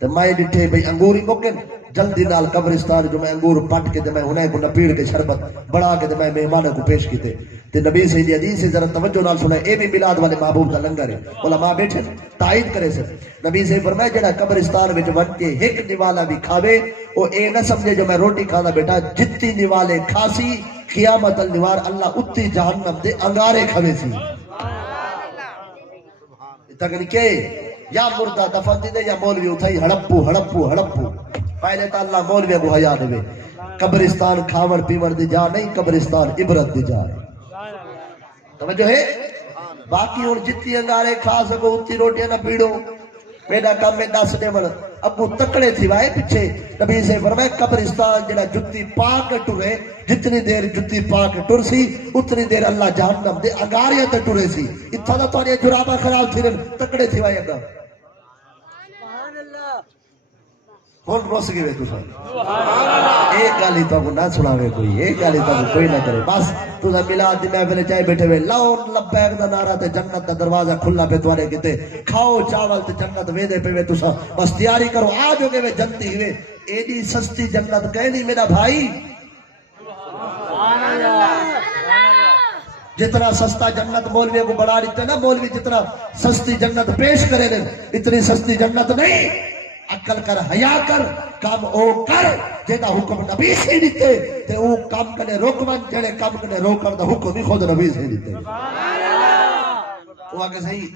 تو میں ڈٹھے بھئی انگور ہی مکن جلدی نال قبرستان جو میں انگور پٹ کے میں انہیں کو نپیڑ کے شربت بڑھا کے میں مہمانوں کو پیش کیتے تے نبی سیدی حدیث سے ذرا توجہ نال سنا اے بھی میلاد والے محبوب دا لنگر ہے علماء بیٹھے تائید کرے سے نبی سے فرمایا جڑا قبرستان وچ ون کے ایک نوالا بھی کھاوے او اے نہ سمجھے جو میں روٹی کھانا بیٹا جتنی نوالے کھاسی قیامت النوار اللہ اتی جہنم دے انگارے کھوے سی تکن کے یا مردہ دفن دے یا مولوی اٹھائی ہڑپو پہلے تا اللہ مولوی کو حیا دے قبرستان کھاون پیون دی جا نہیں قبرستان عبرت دی جا توجہ ہے. باقی اور جتنی انگارے کھا سکو اتنی روٹیاں نہ پیڑو میرا کام میں 10 دے من ابو تکڑے تھی وائے پیچھے نبی سے فرمائے قبرستان جڑا جتی پاک ٹرے جتنی دیر جتی پاک ٹر سی اتنی دیر اللہ جہنم دے اگاریاں تے ٹرے سی اتھا دا توڑے جرابہ خراب تھی تکڑے تھی وائے اگا ہون روس گئے تو سا ایک گالی تو نہ سناوے کوئی ایک گالی تو کوئی نہ کرے بس تو سا ملاد دی محفل چاہے بیٹھے ہوئے لاؤن لبیک دا نعرہ تے جنت دا دروازہ کھلا پہ توارے کتے کھاؤ چاول تے جنت ویدے پہ تو سا بس تیاری کرو آج ہو گئے جنتی ہوئے ایڈی سستی جنت کہہ نہیں میرا بھائی جتنا سستا جنت مولوی کو بڑھا دیتے نا مولوی جتنا سستی جنت پیش کرے دیں اتنی سستی جنت نہیں. عقل کر حیا کر کام او کر جیتا حکم نبی سے دیتے تے او کام کنے روکون جڑے کام کنے روکن دا حکم بھی خود نبی سے دیتے. وہ آگے صحیح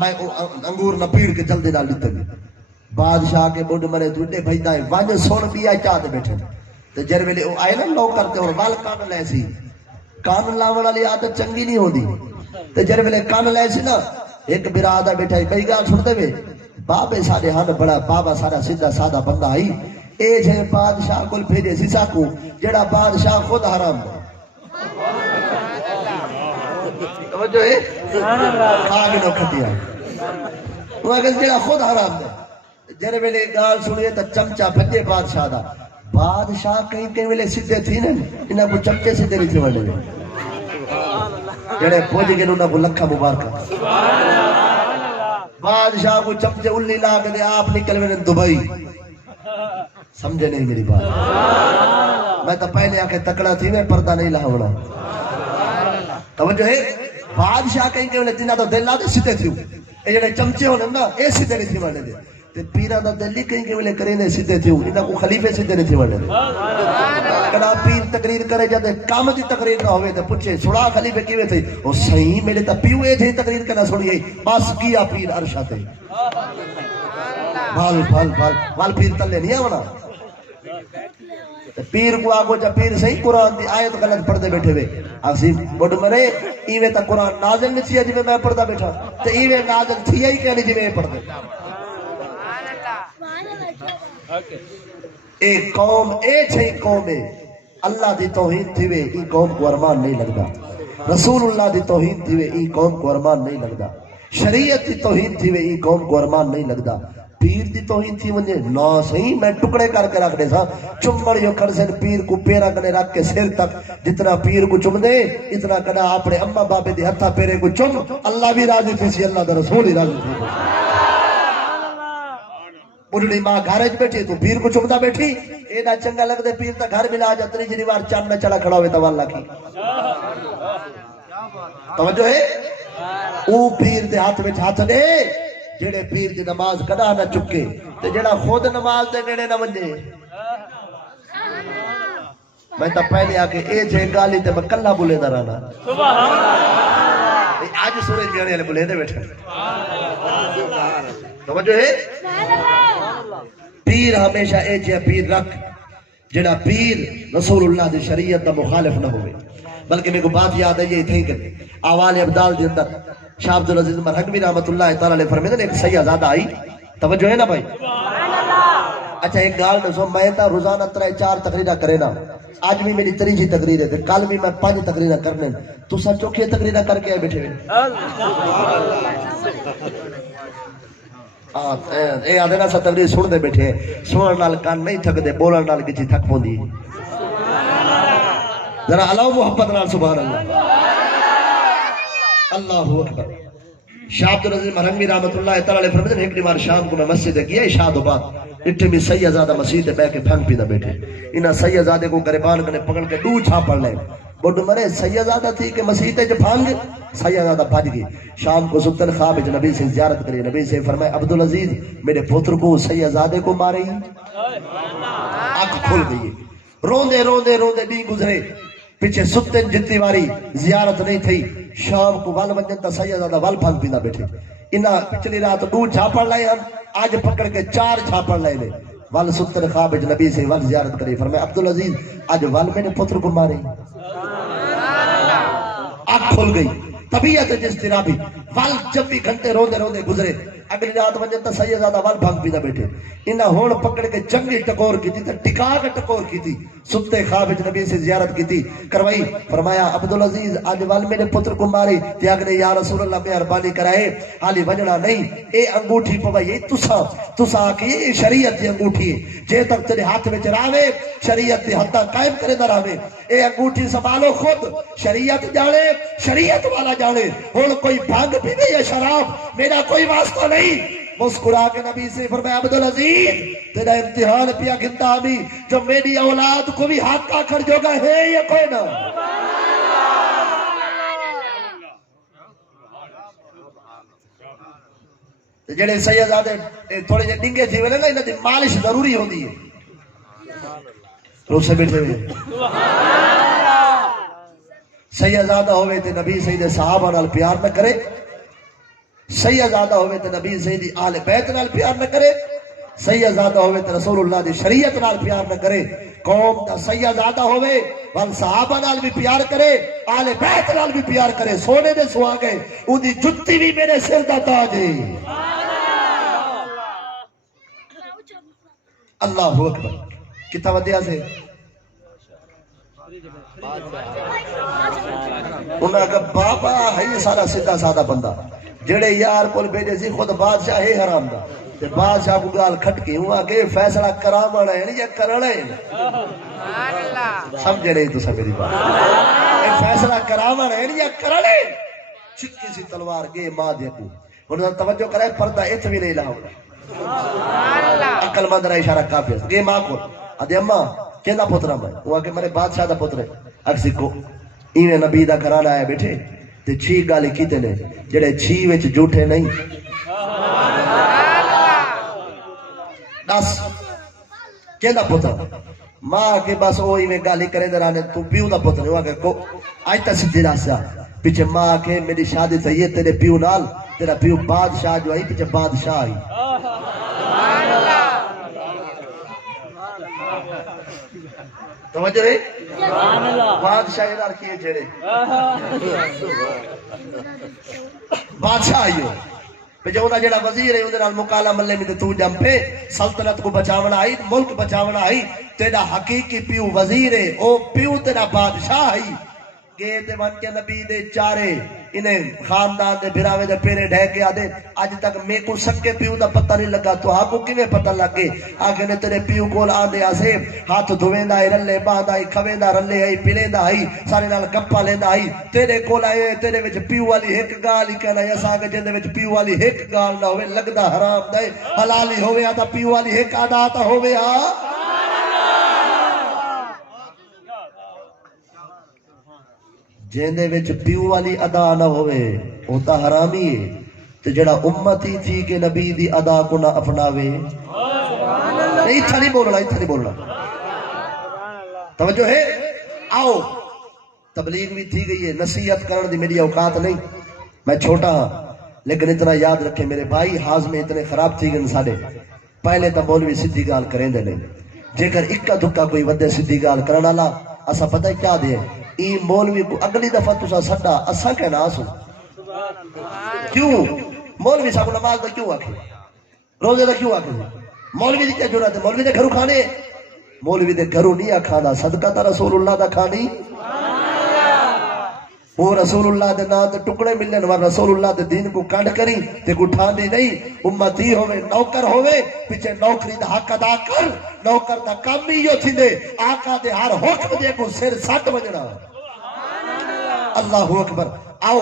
میں انگور نہ پیڑ کے جلدی نہ لیتے گی بادشاہ کے بڑھ مرے دوڑے بھیجتا ہے وانج سون پیا چاہتے بیٹھے تے جر ویلے او آئے نا لو کرتے اور وال کان لے سی کان لاون والی عادت چنگی نہیں ہوندی تے جر ویلے کان لے سی نا ایک برادہ بیٹھا ہے کئی گال سنتے ہوئے بابے سارے ہن بڑا بابا سارا سیدھا سادہ بندہ آئی اے جے بادشاہ کول بھیجے سی ساکو جڑا بادشاہ خود حرام ہے توجہ ہے آگ نو کھٹیا وہ اگر جڑا خود حرام ہے جڑے ویلے گال سنیے تو چمچا بھجے بادشاہ دا بادشاہ کہیں کہیں ویلے سیدھے تھی نا انہاں کو چمچے سیدھے نہیں تھی وڑے جڑے پوج گئے انہاں کو لکھا مبارکہ بادشاہ کو چمچے الی لا کے دے آپ نکل میں دبئی سمجھے نہیں میری بات میں تو پہلے آ کے تکڑا تھی میں پردہ نہیں لاؤنا توجہ ہے بادشاہ کہیں کہ انہیں جنہ تو دل لا دے سیدھے تھیوں اے جڑے چمچے ہونے نا اے سیدھے نہیں تھی مانے دے تے پیرہ دا دلی کہیں کہ انہیں کریں دے سیدھے تھیوں انہاں کو خلیفے سیدھے نہیں تھی مانے دے کڑا پیر تقریر کرے جاتے کام دی تقریر نہ ہوئے تے پوچھے سڑا خلیفے کیوے تھے وہ صحیح میرے تا پیوے تھے تقریر کرنا سڑیے بس کیا پیر عرشہ تھے بھال پیر تلے نہیں آونا پیر کو آگو جا پیر صحیح قرآن دی آیت غلط پڑھ دے بیٹھے ہوئے آسی بڑھ مرے ایوے تا قرآن نازل نہیں تھیا جی میں پڑھ دا بیٹھا تو ایوے نازل تھیا ہی کہنی جی میں پڑھ دے ایک قوم قوم ہے اللہ دی توہین تھی وے ای قوم کو ارمان نہیں لگدا رسول اللہ دی توہین تھی وے ای قوم کو ارمان نہیں لگدا شریعت دی توہین تھی وے ای قوم کو ارمان نہیں لگدا پیر دی توہین تھی مجھے نا صحیح میں ٹکڑے کر کے رکھ دے سا چمڑ جو کھڑ سے پیر کو پیرا کنے رکھ کے سر تک جتنا پیر کو چم دے اتنا کڑا اپنے اممہ بابے دی ہتھا پیرے کو چم اللہ بھی راضی تھی سی اللہ دا رسول ہی راضی تھی بڑھڑی ماں گھارج بیٹھی تو پیر کو چمدہ بیٹھی اینا چنگا لگ دے پیر تا گھر ملا جتنی جنی بار چاند نہ چڑا کھڑا ہوئے تو اللہ کی توجہ ہے او پیر دے ہاتھ میں ہاتھ دے جڑے پیر دی نماز کدا نہ چکے تے جڑا خود نماز دے نیڑے نہ ونجے میں تا پہلے آ کے اے جے گالی تے میں کلا بولے دا رہنا آج سورج جانے والے بولے دے بیٹھے توجہ ہے پیر ہمیشہ اے جے پیر رکھ جڑا پیر رسول اللہ دی شریعت دا مخالف نہ ہوئے بلکہ میرے کو بات یاد ہے یہ تھیں کہ آوال ابدال دی اندر شاہ عبدالعزیز مرحبی رحمت اللہ تعالیٰ علیہ فرمیدن ایک سیدہ آئی توجہ ہے نا بھائی اچھا ایک گال میں سو میں تا روزانہ 3-4 تقریرہ کرے نا آج بھی میری 3 تقریر ہے کل بھی میں 5 تقریرہ کرنے تو سب چوکھے تقریرہ کر کے آئے بیٹھے ہوئے اے آدھے نا سا تقریر سن دے بیٹھے ہیں سنن نال کان نہیں تھک دے بولن نال کچھ تھک پوندی ذرا علاو محبت نال سبحان اللہ اللہ اکبر شاہ عبدالعزیز مرحبی رحمت اللہ تعالیٰ علیہ فرمیدن ایک بار شام کو میں مسجد کیا اشاد و بات اٹھے میں سیدزادہ مسجد بے کے پھنگ پیدا بیٹھے انہا سیدزادے کو گریبان کنے پکڑ کے دو چھا پڑ لے بڑھ مرے سیدزادہ تھی کہ مسجد جو پھنگ سیدزادہ بھاج گئی شام کو سلطان خواب نبی سے زیارت کری نبی سے فرمائے عبدالعزیز میرے پتر کو سیدزادے کو مارے آنکھ کھل گئی روندے روندے روندے بھی گزرے پیچھے ستن جتی واری زیارت نہیں تھی شام کو وال ونجن تا سیدزادہ وال پھنگ پیدا بیٹھے انہا پچھلی رات 2 چھاپڑ لائے ہم آج پکڑ کے 4 چھاپڑ لائے لے وال ستن خواب نبی سے وال زیارت کرے فرمائے عبدالعزیز آج وال میرے پتر کو مارے آنکھ کھل گئی طبیعت جس طرح بھی وال 24 گھنٹے روندے روندے گزرے اگلی رات ونجن تا سیدزادہ وال پھنگ پیدا بیٹھے انہا ہون پکڑ کے جنگی ٹکور کی تھی ٹکا کے ٹکور کی تھی ستے خواب نبی سے زیارت کی تھی کروائی فرمایا عبدالعزیز آج وال میرے پتر کو مارے تیاگ نے یا رسول اللہ مہربانی کرائے حالی وجڑا نہیں اے انگوٹھی پوائی یہ تسا کہ یہ شریعت دی انگوٹھی ہے جے تک تیرے ہاتھ میں چراوے شریعت دی حدہ قائم کرے نہ راوے اے انگوٹھی سنبھالو خود شریعت جانے شریعت والا جانے اور کوئی بھانگ پیوے یا شراب میرا کوئی واسطہ نہیں مسکرا کے نبی سے فرمایا عبدالعزیز تیرا امتحان پیا گنتا ہمی جو میری اولاد کو بھی ہاتھ کا کر جوگا ہے یا کوئی نہ جڑے سیدزادے تھوڑے جے ڈنگے تھی ویلے نا انہاں دی مالش ضروری ہوندی ہے روسے بیٹھے ہوئے سیدزادہ ہوئے تے نبی سید صحابہ نال پیار نہ کرے سیدزادہ ہوئے تے نبی سید آل بیت نال پیار نہ کرے سیدزادہ ہوئے تے رسول اللہ دی شریعت نال پیار نہ کرے قوم دا سیدزادہ ہوئے وال صحابہ نال بھی پیار کرے آل بیت نال بھی پیار کرے سونے دے سواگے او دی جتی بھی میرے سر دا تاج ہے اللہ اکبر کتنا ودیا سے انہاں کہا بابا ہے سارا سیدھا سادہ بندہ جڑے یار کول بھیجے سی خود بادشاہ ہے حرام دا تے بادشاہ کو گال کھٹ کے ہوا کہ فیصلہ کراونا ہے یا کرنا ہے سمجھے نہیں تو سب میری بات فیصلہ کراونا ہے یا کرنا ہے چکی سی تلوار گے ماں دے کو انہوں نے توجہ کرے پردہ ات بھی نہیں لاؤ عقل مند رہا اشارہ کافی ہے گے ماں کو آدھے اماں کہنا پترہ میں وہ کہ میرے بادشاہ دا پتر ہے اکسی کو ایویں نبی دا کرانا ہے بیٹھے تے چھی گالی کیتے نے جڑے چھی وچ جھوٹے نہیں دس کہنا پتر ماں کے بس وہ ایویں گالی کرے درانے تو پیو دا پتر ہے وہ کہ کو آج تا سدھی راستہ پیچھے ماں کے میری شادی تھی یہ تیرے پیو نال تیرا پیو بادشاہ جو آئی پیچھے بادشاہ آئی توجہ ہے بادشاہ ادھر کیے جڑے بادشاہ آئی ہو پہ جو جڑا وزیر ہے ادھر مقالہ ملے میں تو جم پہ سلطنت کو بچاونا آئی ملک بچاونا آئی تیرا حقیقی پیو وزیر ہے او پیو تیرا بادشاہ آئی گئے تے ون کے نبی دے چارے انہیں خاندان دے بھراوے دے پیرے ڈھے کے آدھے آج تک میں کو سکے پیو دا پتہ نہیں لگا تو ہاں کو کیویں پتہ لگے آگے نے تیرے پیو کول آندے آسے ہاتھ دھویندہ آئی رلے باندھ آئی کھویندہ رلے آئی پیلیندہ آئی سارے نال گپا لیندہ آئی تیرے کول آئے تیرے وچ پیو والی ایک گال ہی کہنا یا ساگے جندے وچ پیو والی ایک گال نہ ہوئے لگدا حرام دے حلالی ہوئے آتا پیو والی ایک عادات ہوئے جیندے وچ پیو والی ادا نہ ہوئے ہوتا حرامی ہے تو جڑا امتی تھی کہ نبی دی ادا کو نہ اپناوے اتھا نہیں بولنا توجہ ہے آؤ تبلیغ بھی تھی گئی ہے نصیحت کرن دی میری اوقات نہیں میں چھوٹا ہاں لیکن اتنا یاد رکھے میرے بھائی حاضمے اتنے خراب تھی گئے ساڑے پہلے تا مولوی سدھی گال کریں دے نہیں جے کر اکا دھکا کوئی ودے سدھی گال کرن والا اسا پتہ کیا دے ای مولوی کو اگلی دفعہ تسا سڈا اساں کہنا آسو کیوں مولوی صاحب نماز دا کیوں آکھے روزے دا کیوں آکھے مولوی دی کیا جرات ہے مولوی دے گھروں کھانے مولوی دے گھروں نہیں کھانا صدقہ تا رسول اللہ دا کھانی وہ رسول اللہ دے نام دے ٹکڑے ملن اور رسول اللہ دے دین کو کانڈ کری تے کو ٹھاندی نہیں امتی ہوئے نوکر ہوئے پیچھے نوکری دا حق ادا کر نوکر دا کام بھی یو تھی دے آقا دے ہر حکم دے کو سر سٹ بجنا اللہ اکبر آؤ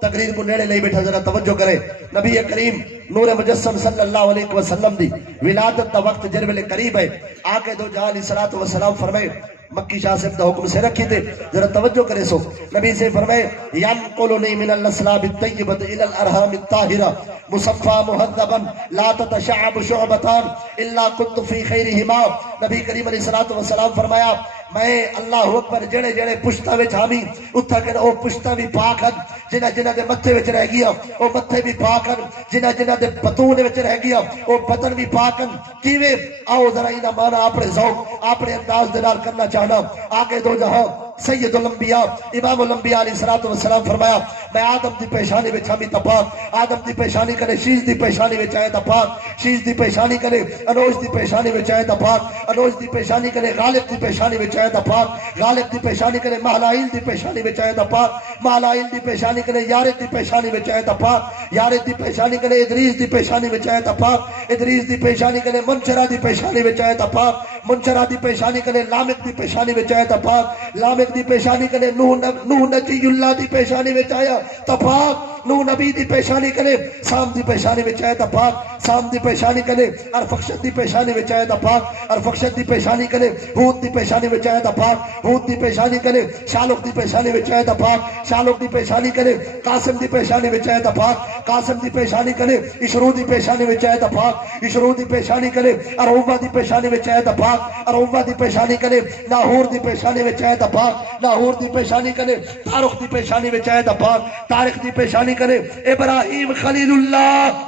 تقریر کو نیڑے لئی بیٹھا ذرا توجہ کرے نبی کریم نور مجسم صلی اللہ علیہ وسلم دی ولادت دا وقت جرولے قریب ہے آقا دو جہاں علیہ السلام فرمائے مکی شاہ صاحب دا حکم سے رکھی دے ذرا توجہ کرے سو نبی سے فرمائے ینقلنی من الاسلاب الطیبت الى الارحام الطاہرہ مصفہ محذبا لا تتشعب شعبتان الا كنت فی خیرہما نبی کریم علیہ السلام فرمایا میں اللہ اکبر جڑے جڑے پشتہ وچ ہامی اتھا کہ او پشتہ بھی پاک ہن جنہ جنہ دے متھے وچ رہ گیا او متھے بھی پاک ہن جنہ جنہ دے بطون وچ رہ گیا او بطن بھی پاک ہن کیویں آؤ ذرا انہاں مانا اپنے ذوق اپنے انداز دے نال کرنا چاہنا آگے دو جہاں سید الانبیاء امام الانبیاء علیہ السلام فرمایا میں آدم دی پیشانی وچ ہمی تپاک آدم دی پیشانی کرے شیز دی پیشانی وچ آئے تپاک شیز دی پیشانی کرے انوش دی پیشانی وچ آئے تپاک انوش دی پیشانی کرے غالب دی پیشانی وچ آئے تپاک غالب دی پیشانی کرے محلائل دی پیشانی وچ آئے تپاک محلائل دی پیشانی کرے یارد دی پیشانی وچ آئے تپاک یارد دی پیشانی کرے ادریس دی پیشانی وچ آئے تپاک ادریس دی پیشانی کرے منشرہ دی پیشانی وچ آئے تپاک منشرہ دی پیشانی کرے لامک دی پیشانی وچ آئے تپاک لامک دی پیشانی کرے نوح نجی اللہ دی پیشانی وچ آیا تپاک نوح نبی دی پیشانی کرے سام دی پیشانی وچ آیا تپاک سام دی پیشانی کرے ارفخشد دی پیشانی وچ آیا تپاک ارفخشد دی پیشانی کرے ہود دی پیشانی وچ آیا تپاک ہود دی پیشانی کرے شالوک دی پیشانی وچ آیا تپاک شالوک دی پیشانی کرے قاسم دی پیشانی وچ آیا تپاک قاسم دی پیشانی کرے اشرو دی پیشانی وچ آیا تپاک اشرو دی پیشانی کرے اروبہ دی پیشانی وچ آیا تپاک اروبہ دی پیشانی کرے لاہور دی پیشانی وچ آیا تپاک لاہور دی پیشانی کرے تارخ دی پیشانی وچ آیا تپاک تارخ دی پیشانی کرے ابراہیم خلیل اللہ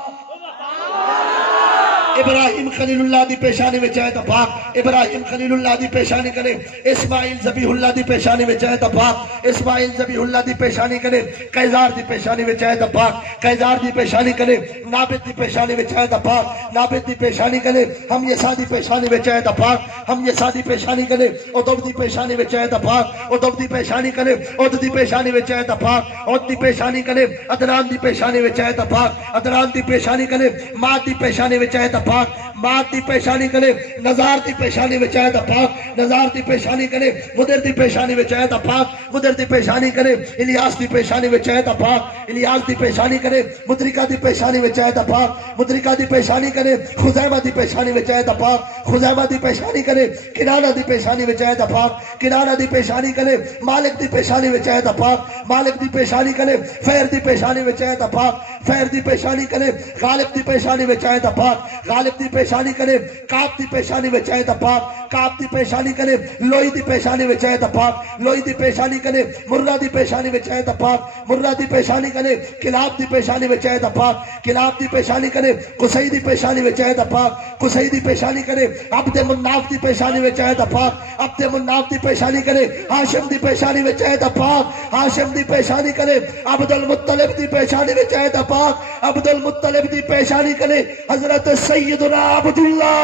ابراہیم خلیل اللہ دی پیشانی میں چاہے تا پاک ابراہیم خلیل اللہ دی پیشانی کرے اسماعیل ذبیح اللہ دی پیشانی میں چاہے تا پاک اسماعیل ذبیح اللہ دی پیشانی کرے قیزار دی پیشانی میں چاہے تا پاک قیزار دی پیشانی کرے نابد دی پیشانی میں چاہے تا پاک نابد دی پیشانی کرے ہم یہ سادی پیشانی میں چاہے تا پاک ہم یہ سادی پیشانی کرے ادب دی پیشانی میں چاہے تا پاک ادب دی پیشانی کرے اد دی پیشانی میں چاہے تا پاک اد دی پیشانی کرے ادنان دی پیشانی میں چاہے تا پاک ادنان دی پیشانی کرے ماد دی پیشانی میں چاہے تا پاک ماد دی پیشانی کرے نظار دی پیشانی میں چاہے تا پاک نظار دی پیشانی کرے مدر دی پیشانی میں چاہے تا پاک مدر دی پیشانی کرے الیاس دی پیشانی میں چاہے تا پاک الیاس دی پیشانی کرے مدرکہ دی پیشانی میں چاہے تا پاک مدرکہ دی پیشانی کرے خزیمہ دی پیشانی میں چاہے تا پاک خزیمہ دی پیشانی کرے کنانہ دی پیشانی میں چاہے تا پاک کنانہ دی پیشانی کرے مالک دی پیشانی میں چاہے تا پاک مالک دی پیشانی کرے فیر دی پیشانی میں چاہے تا پاک فیر دی پیشانی کرے غالب دی پیشانی میں چاہے تا پاک غالب دی پیشانی کرے کعب دی پیشانی میں چاہے تا پاک کعب دی پیشانی کرے لوئی دی پیشانی میں چاہے تا پاک لوئی دی پیشانی کرے مرہ دی پیشانی میں چاہے تا پاک مرہ دی پیشانی کرے کلاب دی پیشانی میں چاہے تا پاک کلاب دی پیشانی کرے قصی دی پیشانی میں چاہے تا پاک قصی دی پیشانی کرے عبد مناف دی پیشانی میں چاہے تا پاک عبد مناف دی پیشانی کرے ہاشم دی پیشانی میں چاہے تا پاک ہاشم دی پیشانی کرے عبد المطلب دی پیشانی میں چاہے تا پاک عبد المطلب دی پیشانی کرے حضرت سیدنا عبداللہ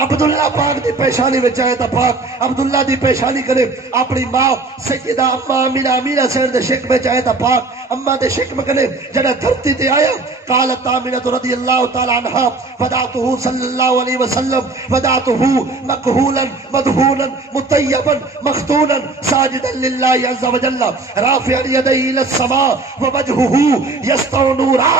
عبداللہ پاک دی پیشانی میں چاہے تا پاک عبداللہ دی پیشانی کرے اپنی ماں سیدہ اماں امینہ سین دے شک میں چاہے تا پاک اماں دے شک میں کرے جنہ دھرتی تے آیا قالت آمینہ رضی اللہ تعالی عنہ فدعتہو صلی اللہ علیہ وسلم فدعتہو مقہولا مدہولا مطیبا مختونا ساجدا للہ عز وجل رافعا یدیہ الى السماء ووجہہو یسطع نورا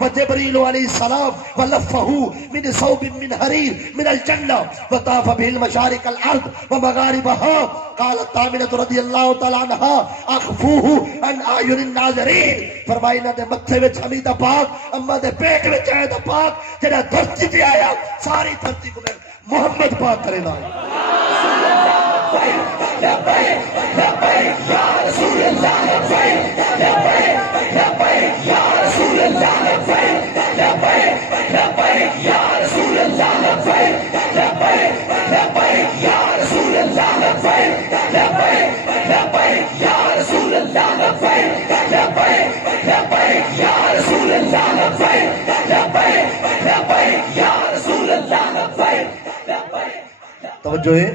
وجبریل علیہ السلام ولفہو من صوب من حریر من الجنہ وطاف به المشارق الارض ومغاربها قالت آمنة رضی اللہ تعالی عنہ اخفوه عن اعین الناظرین فرمائی نہ دے متھے وچ حمیدہ پاک اما دے پیٹ وچ آیا پاک جڑا دھرتی تے آیا ساری دھرتی کو میں محمد پاک کرے نا لبیک لبیک یا رسول اللہ لبیک لبیک لبیک یا رسول اللہ لبیک لبیک لبیک یا رسول اللہ لبیک لبیک لبیک یا رسول اللہ لبیک لبیک لبیک یا رسول اللہ لبیک لبیک لبیک یا رسول اللہ لبیک لبیک لبیک یا رسول اللہ لبیک لبیک توجہ ہے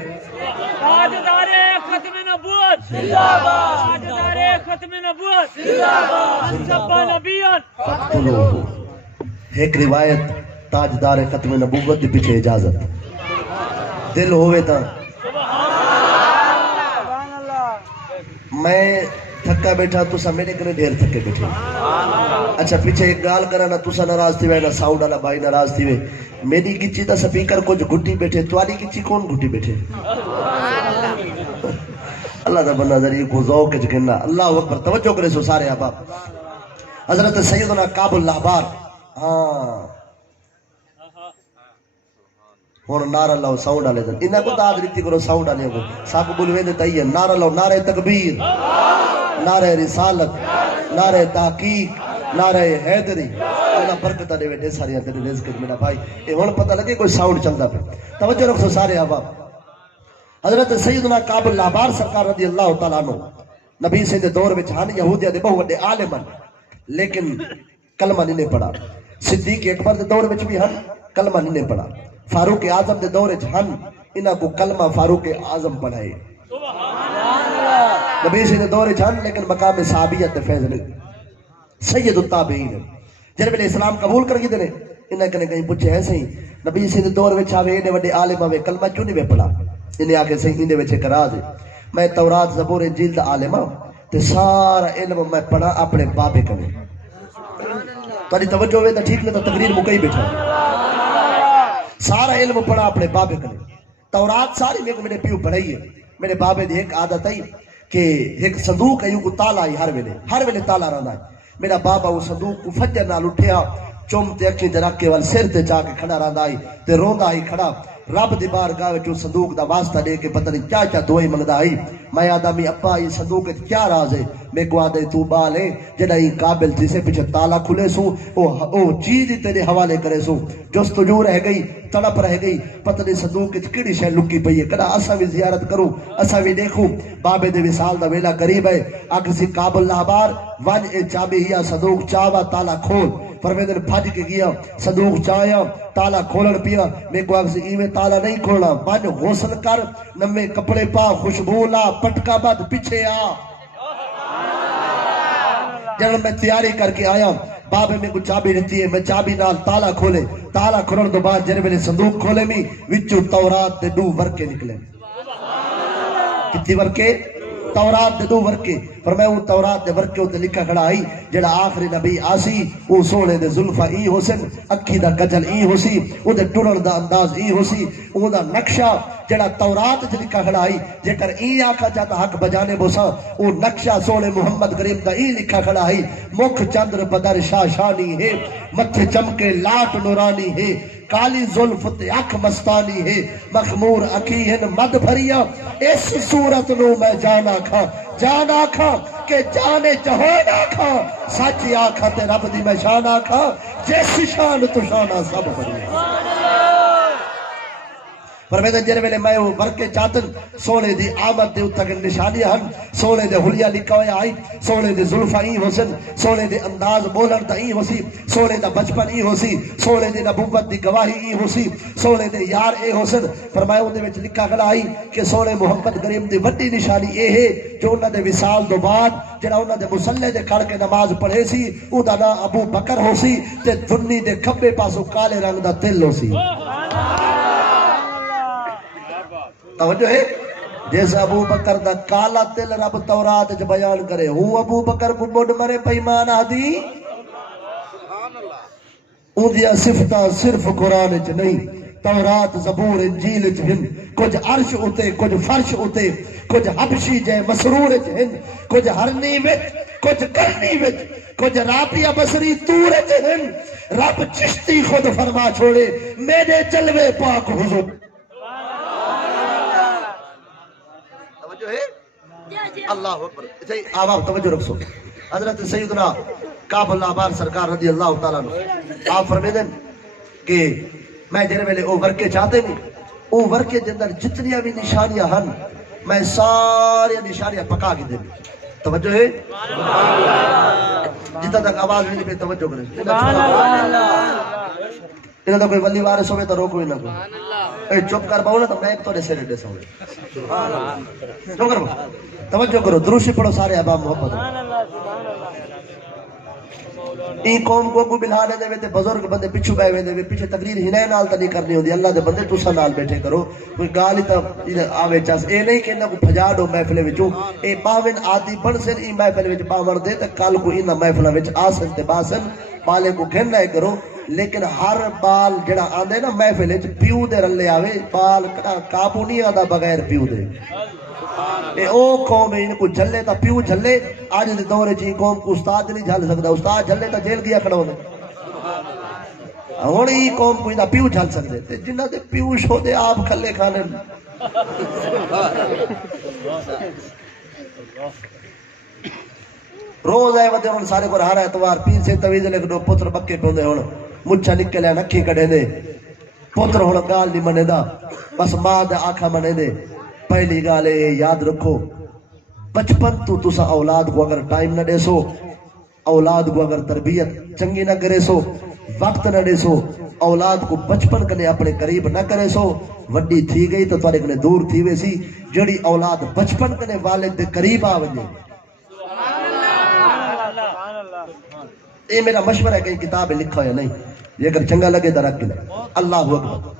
تاجدار ختم نبوت زندہ باد تاجدار ختم نبوت زندہ باد سب نبیان فقتلوہ ایک روایت تاجدار ختم نبوت دی پیچھے اجازت دل ہوئے تا میں تھکا بیٹھا تسا میرے کرے ڈھیر تھکے بیٹھے اچھا پیچھے ایک گال کرا نہ تسا ناراض تھی وے نہ ساؤنڈ والا بھائی ناراض تھی وے میری گچی تا سپیکر کچھ گھٹی بیٹھے تواڈی گچی کون گھٹی بیٹھے اللہ دا بندہ ذریعہ کو ذوق وچ گھننا اللہ اکبر توجہ کرے سو سارے احباب حضرت سیدنا کعب الاحبار ہاں ہن نعرہ لاؤ ساؤنڈ والے دن انہاں کو داد ریتی کرو ساؤنڈ والے کو سب بولوے دے تئی نعرہ لاؤ نعرہ تکبیر نعرہ رسالت نعرہ تحقیق نعرہ حیدری اللہ برکتہ دے ویڈے ساری تیرے رزق میرا بھائی اے ہن پتہ لگے کوئی ساؤنڈ چلدا پہ توجہ رکھو سارے احباب حضرت سیدنا کعب الاحبار سرکار رضی اللہ تعالیٰ عنہ نبی سے دے دور وچ ہن یہودیاں دے بہت وڈے عالم لیکن کلمہ نہیں پڑھا صدیق اکبر دے دور وچ بھی ہن کلمہ نہیں پڑھا فاروق اعظم دے دور وچ ہن انہاں کو کلمہ فاروق اعظم پڑھائے نبی سے دے دور وچ ہن لیکن مقام صحابیت تے فیض نہیں سید التابعین جڑے ویلے اسلام قبول کر گئے نے انہاں کنے کہیں پوچھے ہے صحیح نبی سے دے دور وچ آوے ایڈے وڈے عالم آوے کلمہ کیوں نہیں پڑھا انہیں آکے صحیح اندے وچ کرا دے میں تورات زبور انجیل دا عالم ہاں تے سارا علم میں پڑھا اپنے بابے کنے تاری توجہ ہوئے تا ٹھیک نہیں تا تقریر مکئی بیٹھا سارا علم پڑھا اپنے بابے کنے تورات ساری میں کو میرے پیو پڑھائی ہے میرے بابے دی ایک عادت ہے کہ ایک صندوق ہے کو تالا ہی ہر ویلے تالا رہنا ہے میرا بابا وہ صندوق کو فجر نال اٹھیا چوم تے اکھی تے رکھ کے وال سر تے جا کے کھڑا رہندا ہے تے روندا ہی کھڑا رب دی بارگاہ وچ صندوق دا واسطہ دے کے پتہ نہیں کیا کیا دعائیں منگدا آئی میں آدمی ابا یہ صندوق وچ کیا راز ہے میں کو آدھے تو بال ہے جڑا ہی قابل تھی سے پیچھے تالا کھلے سو او چیز ہی تیرے حوالے کرے سو جستجو رہ گئی تڑپ رہ گئی پتہ نہیں صندوق وچ کیڑی شے لکی پئی ہے کدا اسا بھی زیارت کروں اسا بھی دیکھوں بابے دے وصال دا ویلا قریب ہے اگ سی قابل لابار ون اے چابی ہیا صندوق چاوا تالا کھول پرویدن بھج کے گیا صندوق چایا تالا کھولن پیا میں کو اگز ایویں تالا نہیں کھولنا بن غسل کر نمے کپڑے پا خوشبو لا پٹکا بد پیچھے آ جب میں تیاری کر کے آیا بابے میں کو چابی رہتی ہے میں چابی نال تالا کھولے تالا کھولن دو بعد جنہیں میں نے صندوق کھولے میں وچو تورات دے دو ورکے نکلے کتنی ورکے تورات دے دو ورکے فرمایا وہ تورات دے ورکے ہوتے لکھا کھڑا آئی جڑا آخری نبی آسی وہ سونے دے ظلفہ ای ہو سن اکھی دا کجل ای ہو سی وہ دے ٹرن دا انداز ای ہو سی وہ دا نقشہ جڑا تورات جے لکھا کھڑا آئی جے کر ای آکھا جاتا حق بجانے بوسا وہ نقشہ سونے محمد کریم دا ای لکھا کھڑا آئی مکھ چندر بدر شاشانی ہے متھے چمکے لاٹ نورانی ہے کالی ظلفت اکھ مستانی ہے مخمور اکیہن مد بھریا اس صورت نو میں جانا کھا کہ جانے چہونا کھا سچ آکھا تے رب دی میں شان آکھا جیس شان تو شانہ سب بھریا فرمیدن جنہیں میں میں وہ ورکے چاہتن سونے دی آمد دے اتھا نشانی ہن سونے دے حلیہ لکھا ہویا آئی سونے دے ظلفہ ای ہو سن سونے دے انداز بولن دا ای ہو سی سونے دا بچپن ای ہو سی سونے دے نبوت دی گواہی ای ہو سی سونے دے یار اے ہو سن فرمایا انہیں وچ لکھا کھڑا آئی کہ سونے محمد کریم دی وڈی نشانی اے ہے جو انہاں دے وصال دو بعد جڑا انہاں دے مسلح دے کھڑ کے نماز پڑھے سی او دا نا ابو بکر ہو سی تے دھنی دے کھبے پاسو کالے رنگ دا تل ہو سی توجہ ہے جیسے ابو بکر دا کالا تل رب تورات جو بیان کرے ہوں ابو بکر کو بڑھ مرے پیمان آدھی ان دیا صفتہ صرف قرآن چ نہیں تورات زبور انجیل چ ہن کچھ عرش اتے کچھ فرش اتے کچھ حبشی جے مسرور چ ہن کچھ ہرنی وچ کچھ کرنی وچ کچھ رابیہ بصری تور چ ہن رب چشتی خود فرما چھوڑے میرے جلوے پاک حضور اللہ اکبر آواز توجہ رکھو حضرت سیدنا کعب العبار سرکار رضی اللہ تعالیٰ عنہ آپ فرمیدن کہ میں جنہیں میں او ورکے چاہتے نہیں او ورکے جندر جتنی بھی نشانیاں ہن میں ساری نشانیاں پکا کے دیں توجہ ہے جتنا تک آواز نہیں پہ توجہ کریں انہوں نے کوئی ولی وارث ہوئے تو روکو ہی نہ کوئی چپ کر باؤ نا تو میں ایک تو ایسے ریڈے سا ہوئے جو کرو توجہ کرو دروشی پڑھو سارے احباب محبت این قوم کو بلھانے دے وے بزرگ بندے پچھو بے وے دے پیچھے تقریر ہنے نال تا نہیں کرنی ہوندی اللہ دے بندے تساں نال بیٹھے کرو کوئی گال ہی تا آوے چاس اے نہیں کہ انہاں کو بھجا دو محفل وچوں اے باون آدی بن سن ای محفل وچ باون دے تے کل کو انہاں محفلاں وچ آسن تے باسن بالے کو گھن نہ کرو لیکن ہر بال جڑا آندے نا محفل وچ پیو دے رلے آوے بال قابو نہیں آندا بغیر پیو دے اے او قوم ان کو جھلے تا پیو جھلے آج دے دورے چ قوم کو استاد نہیں جھل سکدا استاد جھلے تا جیل گیا کھڑا ہوندے ہن ای قوم کو دا پیو جھل سکدے تے جنہاں دے پیو شو دے آپ کھلے کھانے روز آئے ودے ہن سارے کو ہر اتوار پیر سے تویز لے دو پتر بکے پوندے ہن مچھا نکلیا نکھی کڈے دے پتر ہن گال نہیں منے دا بس ماں دے آکھا منے دے پہلی گالے یاد رکھو بچپن تو تسا اولاد کو اگر ٹائم نہ دے سو اولاد کو اگر تربیت چنگی نہ کرے سو وقت نہ دے سو اولاد کو بچپن کنے اپنے قریب نہ کرے سو وڈی تھی گئی تو تواڈے کنے دور تھی وے سی جڑی اولاد بچپن کنے والد دے قریب آ ونجے اے میرا مشورہ ہے کہ کتاب لکھا ہے نہیں یہ اگر چنگا لگے تو رکھ لے اللہ اکبر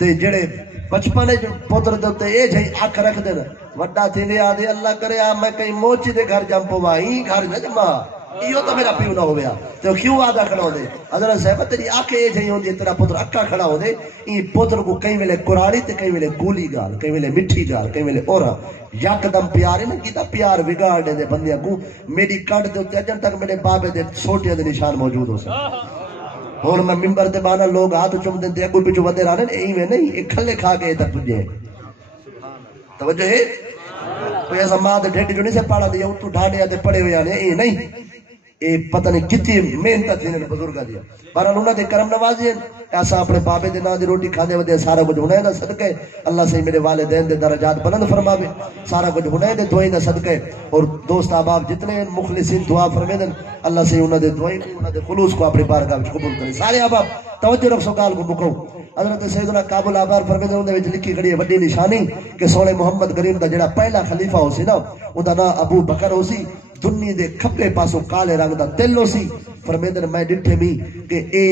تے جڑے بچپن جو پتر دے اے جھئی اکھ رکھ دے وڈا تھیندے آدے اللہ کرے میں کہیں موچی دے گھر جم پوا ہی گھر نہ جما ایو تو میرا پیو نہ ہویا تے کیوں آدا کھڑا ہوندے حضرت صاحب تیری اکھ اے جھئی ہوندی تیرا پتر اکھا کھڑا ہوندے ای پتر کو کئی ویلے قرآنی تے کئی ویلے گولی گال کئی ویلے مٹھی گال کئی ویلے اورا یکدم پیار ہے نا کیتا پیار بگاڑ دے بندیاں کو میری کڈ دے تے اجن تک میرے بابے دے چھوٹے دے نشان موجود ہو سن ہوں میں ممبر تے بانا لوگ ہاتھ چم دے اگو پیچھو ودے رہنے ایویں نہیں یہ کھلے کھا کے تک پجے توجہ ہے کوئی ایسا ماں دے ڈھڈ جو نہیں سے پڑھا دیا تو ڈھاڑیا تے پڑے ہوئے آنے نہیں اے پتہ نہیں کتنی محنت تھی نے بزرگا دیا بہرحال انہاں دے کرم نوازی ہیں ایسا اپنے بابے دے نام دی روٹی کھانے ودے سارا کچھ ہونے دا صدقے اللہ سے میرے والدین دے درجات بلند فرماوے سارا کچھ ہونے دے دعائیں دا صدقے اور دوست احباب جتنے مخلصین دعا فرمے دن اللہ سے انہاں دے دعائیں انہاں دے خلوص کو اپنی بارگاہ وچ قبول کرے سارے احباب توجہ رکھو گال کو مکو حضرت سیدنا کابل آبار فرمے دن انہاں وچ لکھی کھڑی ہے بڑی نشانی کہ سونے محمد کریم دا جڑا پہلا خلیفہ ہو سی نا اوندا نام ابو بکر ہو سی دنیا دے کھبے پاسوں کالے رنگ دا تل ہو سی فرمیدن میں ڈٹھے می کہ اے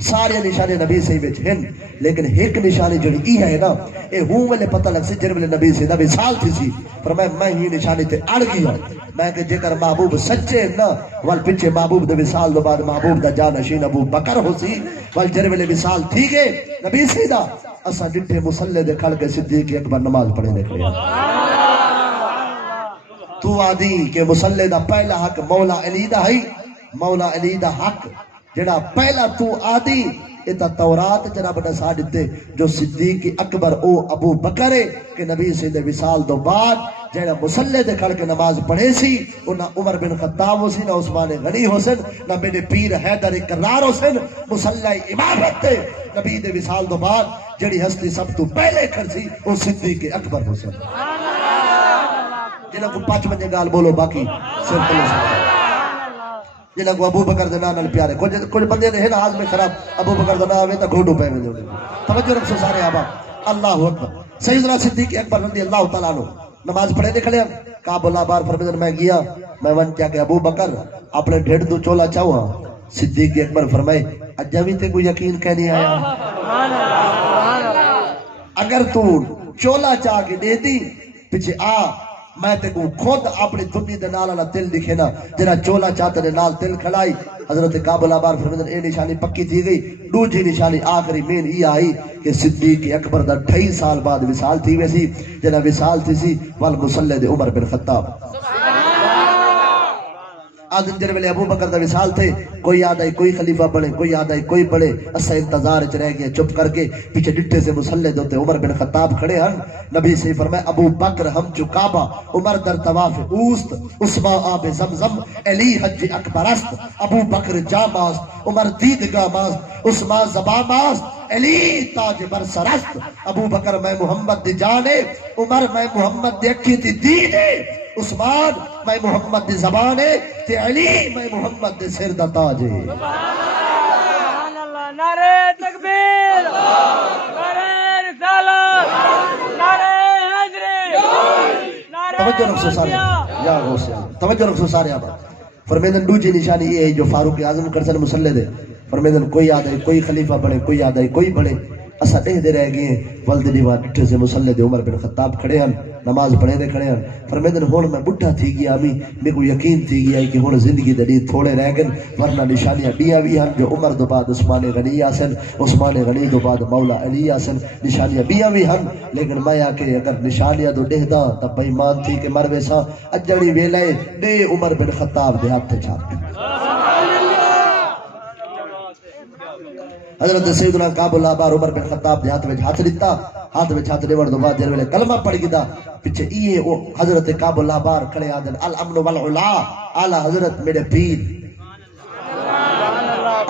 سارے نشانے نبی سے وچ ہیں لیکن ایک نشانی جڑی ای ہے نا اے ہوں والے پتہ لگ سی جر والے نبی سے نبی سال تھی سی فرمایا میں ہی نشانی تے اڑ گیا میں کہ جے کر محبوب سچے نا وال پیچھے محبوب دے وصال دو بعد محبوب دا جانشین ابو بکر ہو سی وال جر والے وصال تھی گئے نبی سے دا اسا ڈٹھے مصلی دے کھڑ کے صدیق اکبر نماز پڑھنے نکلے تو آدھی کہ مصلی دا پہلا حق مولا علی دا ہے مولا علی دا حق جڑا پہلا تو آدھی ایتا تورات جناب نسا دیتے جو صدیق اکبر او ابو بکر ہے کہ نبی سے دے وصال دو بعد جڑا مصلی دے کھڑ کے نماز پڑھے سی نہ عمر بن خطاب ہو سی نہ عثمان غنی حسین نہ میرے پیر حیدر کرار حسین مصلی امامت تے نبی دے وصال دو بعد جڑی ہستی سب تو پہلے کھڑ سی او صدیق اکبر حسین جنہاں کو 5 منجے گال بولو باقی صرف اللہ سے جنہاں کو ابو بکر دے نام پیارے کچھ بندے نے آج میں خراب ابو بکر دے نام تا گھوڑو پہ میں دے توجہ رکھو سارے آباد اللہ اکبر سیدنا صدیق اکبر رضی اللہ تعالیٰ عنہ نماز پڑھے نکلے کعب اللہ بار فرمیدن میں گیا میں ون کیا کہ ابو بکر اپنے ڈھیڑ دو چولا چاہو ہاں صدیق اکبر فرمائے اجاوی تے کوئی یقین کہنی آیا اگر تو چولا چاہ کے دے دی پیچھے آ میں تے کو خود اپنی دنیا دے نال والا تل دکھے نا جڑا چولا چاہتے نے نال تل کھڑائی حضرت کابل آبار فرمیدن اے نشانی پکی تھی گئی دوجی نشانی آخری مین ای آئی کہ صدیق اکبر دا 2.5 سال بعد وصال تھی ویسی جنا وصال تھی سی والمصلی دے عمر بن خطاب آدھن جر ویلے ابو بکر دا وصال تھے کوئی یاد آئی کوئی خلیفہ بڑھے کوئی یاد آئی کوئی بڑھے اسا انتظار چ رہ گیا چپ کر کے پیچھے ڈٹھے سے مصلی دوتے عمر بن خطاب کھڑے ہن نبی سے فرمایا ابو بکر ہم جو کعبہ عمر در طواف اوست عثمان آب زمزم علی حج اکبر است ابو بکر جاماز عمر دیدگاہ ماز عثمان زبان ماز علی تاج بر سرست ابو بکر میں محمد دی جانے عمر میں محمد دی اکھی تی دیدے عثمان میں محمد دی زبان ہے تے علی میں محمد دے سر دا تاج ہے سبحان اللہ نعرہ تکبیر نعرہ رسالت نعرہ حیدری توجہ رکھو سارے یا غوث توجہ رکھو سارے آباد فرمیدن دوجی نشانی یہ ہے جو فاروق اعظم کرسن مصلی دے فرمیدن کوئی یاد آئی کوئی خلیفہ بڑھے کوئی یاد آئی کوئی بڑھے اسا دے دے رہ گئے ولد دیوان ڈٹھے سے مصلی دے عمر بن خطاب کھڑے ہیں نماز پڑھے دے کھڑے ہیں فرمیدن ہون میں بڑھا تھی گیا امی میں کو یقین تھی گیا کہ ہون زندگی دے تھوڑے رہ گئے ورنہ نشانیاں بیاں بھی ہیں جو عمر دو بعد عثمان غنی آسن عثمان غنی دو بعد مولا علی آسن نشانیاں بیاں بھی ہیں لیکن میں آکے اگر نشانیاں دو دہ دا تب بھائی مان تھی کہ مروے سا اجڑی ویلے دے عمر بن خطاب دے ہاتھ چھاپ حضرت سیدنا کعب اللہ بار عمر بن خطاب دے ہاتھ میں ہاتھ دیتا ہاتھ میں ہاتھ دیوڑ دو بعد جر ویلے کلمہ پڑھ گیا پیچھے یہ حضرت کعب اللہ بار کھڑے آدن الامن والعلا اعلی حضرت میرے پیر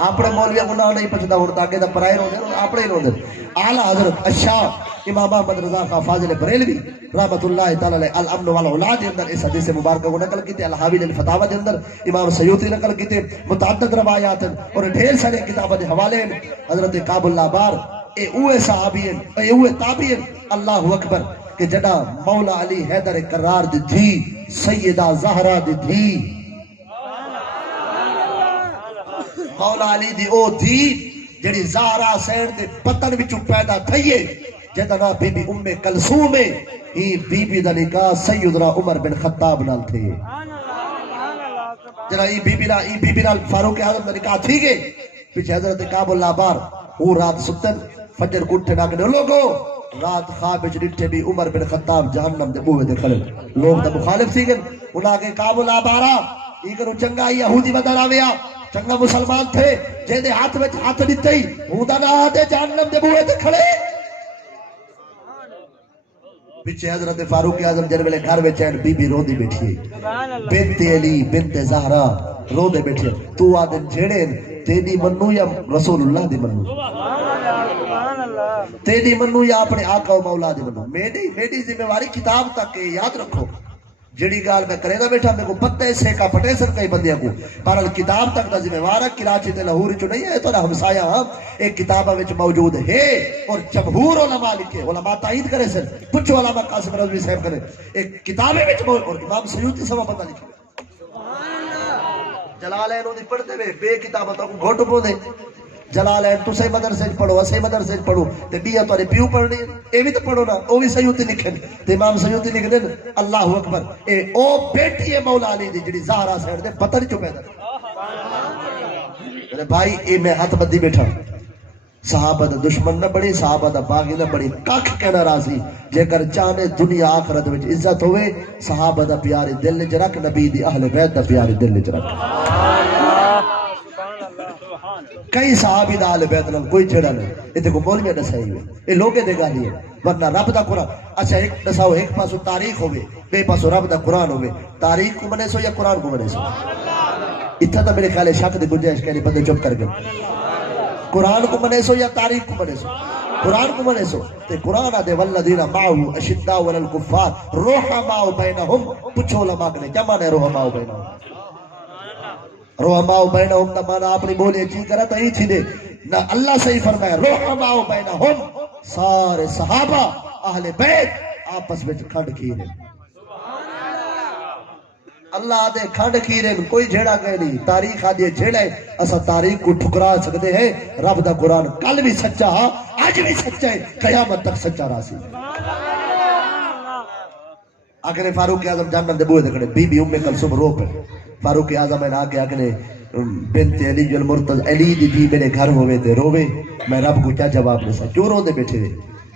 اپنے مولویہ کو نہ نہیں پچھتا ہوتا کہ دا پرائے رو دے اپنے ہی رو دے اعلی حضرت الشاہ امام احمد رضا خان فاضل بریلوی رحمت اللہ تعالی علیہ الامن والعلا دے اندر اس حدیث مبارکہ کو نقل کیتے الحاوی للفتاوی دے اندر امام سیوطی نقل کیتے متعدد روایات اور ڈھیر سارے کتابوں دے حوالے حضرت کعب اللہ بار اے اوے صحابی ہیں اے اوے تابعی ہیں اللہ اکبر کہ جڑا مولا علی حیدر کرار دی تھی سیدہ زہرا دی تھی مولا علی دی او تھی جڑی زہرا سین دے پتن وچوں پیدا تھئیے جدا نا بی بی ام کلثوم ہی بی بی دا نکاح سیدنا عمر بن خطاب نال تھے جڑا ای بی بی نال فاروق اعظم دا نکاح تھی گئے پیچھے حضرت کعب اللہ بار وہ رات ستن فجر کو اٹھے ڈاکنے لوگو رات خواب وچ ڈٹھے بھی عمر بن خطاب جہنم دے بوئے دے کھڑے لوگ دا مخالف تھی گئے انہاں کے کعب اللہ بارا ای کرو چنگا یہودی بدل آویا چنگا مسلمان تھے جے دے ہاتھ وچ ہاتھ دتے ہی ہوندا نہ دے جہنم دے بوئے تے کھڑے پیچھے حضرت فاروق اعظم جن ویلے گھر وچ ہیں بی بی روندی بیٹھی ہے بنت علی بنت زہرا روندے بیٹھی ہے تو آدن جھڑے تیری منو یا رسول اللہ دی منو تیری منو یا اپنے آقا و مولا دی منو میری ذمہ واری کتاب تک ہے یاد رکھو جڑی گال میں کرے دا بیٹھا میں کو پتے سے کا پٹے سن کئی بندیاں کو پر کتاب تک دا ذمہ وار کراچی تے لاہور چ نہیں ہے تو ہمسایہ ایک کتاباں وچ موجود ہے اور جمہور علماء لکھے علماء تائید کرے سن پوچھو علامہ قاسم رضوی صاحب کرے ایک کتابیں وچ اور امام سیوطی سوا پتہ لکھے جلالین دی پڑھتے ہوئے بے کتاباں تو گھٹ پو دے جلالین تو سے مدرسے پڑھو اسے مدرسے پڑھو تے بیا تو پیو پڑھنی اے بھی تو پڑھو نا او بھی سیوطی لکھن تے امام سیوطی لکھ دین اللہ اکبر اے او بیٹی ہے مولا علی دی جڑی زہرا سیڑ دے پتہ نہیں چکے میرے بھائی اے میں ہاتھ بدی بیٹھا صحابہ دا دشمن نہ بڑی صحابہ دا باغی نہ بڑی ککھ کہنا راضی جے کر چاہنے دنیا آخرت وچ عزت ہوئے صحابہ دا پیارے دل وچ رکھ نبی دی اہل بیت دا پیارے دل وچ رکھ کئی صحابی دا اہل بیت نہ کوئی چھڑا نہیں ایتھے کو مولوی دسائی ہوئے اے لوگے دے گالی ہے ورنہ رب دا قرآن اچھا ایک دساؤ ایک پاسو تاریخ ہوئے بے پاسو رب دا قرآن ہوئے تاریخ کو منے سو یا قرآن کو منے سو اتنا تا میرے خیال شک دے گنجائش کہنی بندے چپ کر گئے قرآن کو منے سو یا تاریخ کو منے سو قرآن کو منے سو تے قرآن آدھے والذین معہو اشداء علی الکفار رحماء بینہم پچھو علماء کنے کیا مانے رحماء بینہم رحماء بینہم تا مانا اپنی بولی چی کرا تا ہی تھی دے نہ اللہ سے ہی فرمایا رحماء بینہم سارے صحابہ اہل بیت آپس میں کھڑ کھیرے اللہ آدھے کھڑ کھیرے کوئی جھیڑا گئے نہیں تاریخ آدھے جھیڑا ہے اسا تاریخ کو ٹھکرا سکتے ہیں رب دا قرآن کل بھی سچا ہاں آج بھی سچا ہے قیامت تک سچا راسی آکھنے فاروق اعظم جہنم دے بوئے دکھڑے بی بی ام کلثوم رو پہ فاروق اعظم میں آکے آکھنے بنت علی المرتضی علی دی میرے گھر ہوئے تھے روے میں رب کو کیا جواب دے سا کیوں رو دے بیٹھے ہوئے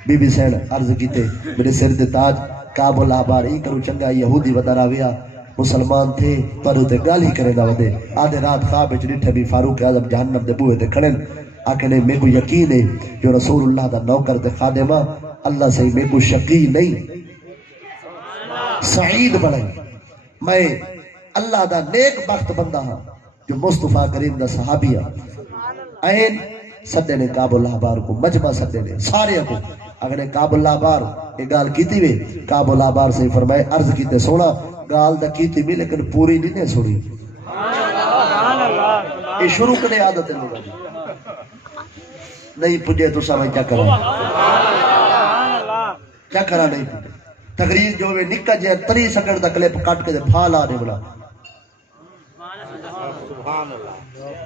بی بی سین عرض کیتے میرے سر دے تاج کعب العبار ای کرو چنگا یہودی ودارا ویا مسلمان تھے پر تے گالی کرے نہ ودے آدھے رات خواب وچ ڈٹھے بھی فاروق اعظم جہنم دے بوئے تے کھڑن آکھنے میں کو یقین ہے جو رسول اللہ دا نوکر تے خادمہ اللہ سے میں کو شقی نہیں سعید بڑھائی میں اللہ دا نیک بخت بندہ ہاں جو مصطفیٰ کریم دا صحابی این سدے نے کعب العبار کو مجمع سدے نے سارے کو اگر کعب العبار ایک گال کیتی ہوئے کعب العبار سے فرمائے عرض کیتے سونا گال دا کیتی بھی لیکن پوری نہیں سنی یہ شروع کرنے عادت ہے لوگا نہیں پجھے تو سامنے کیا کرا کیا کرا نہیں پجھے تقریر جو میں نکا جائے 30 سیکنڈ دا کلپ کٹ کے دے پھال آنے بلا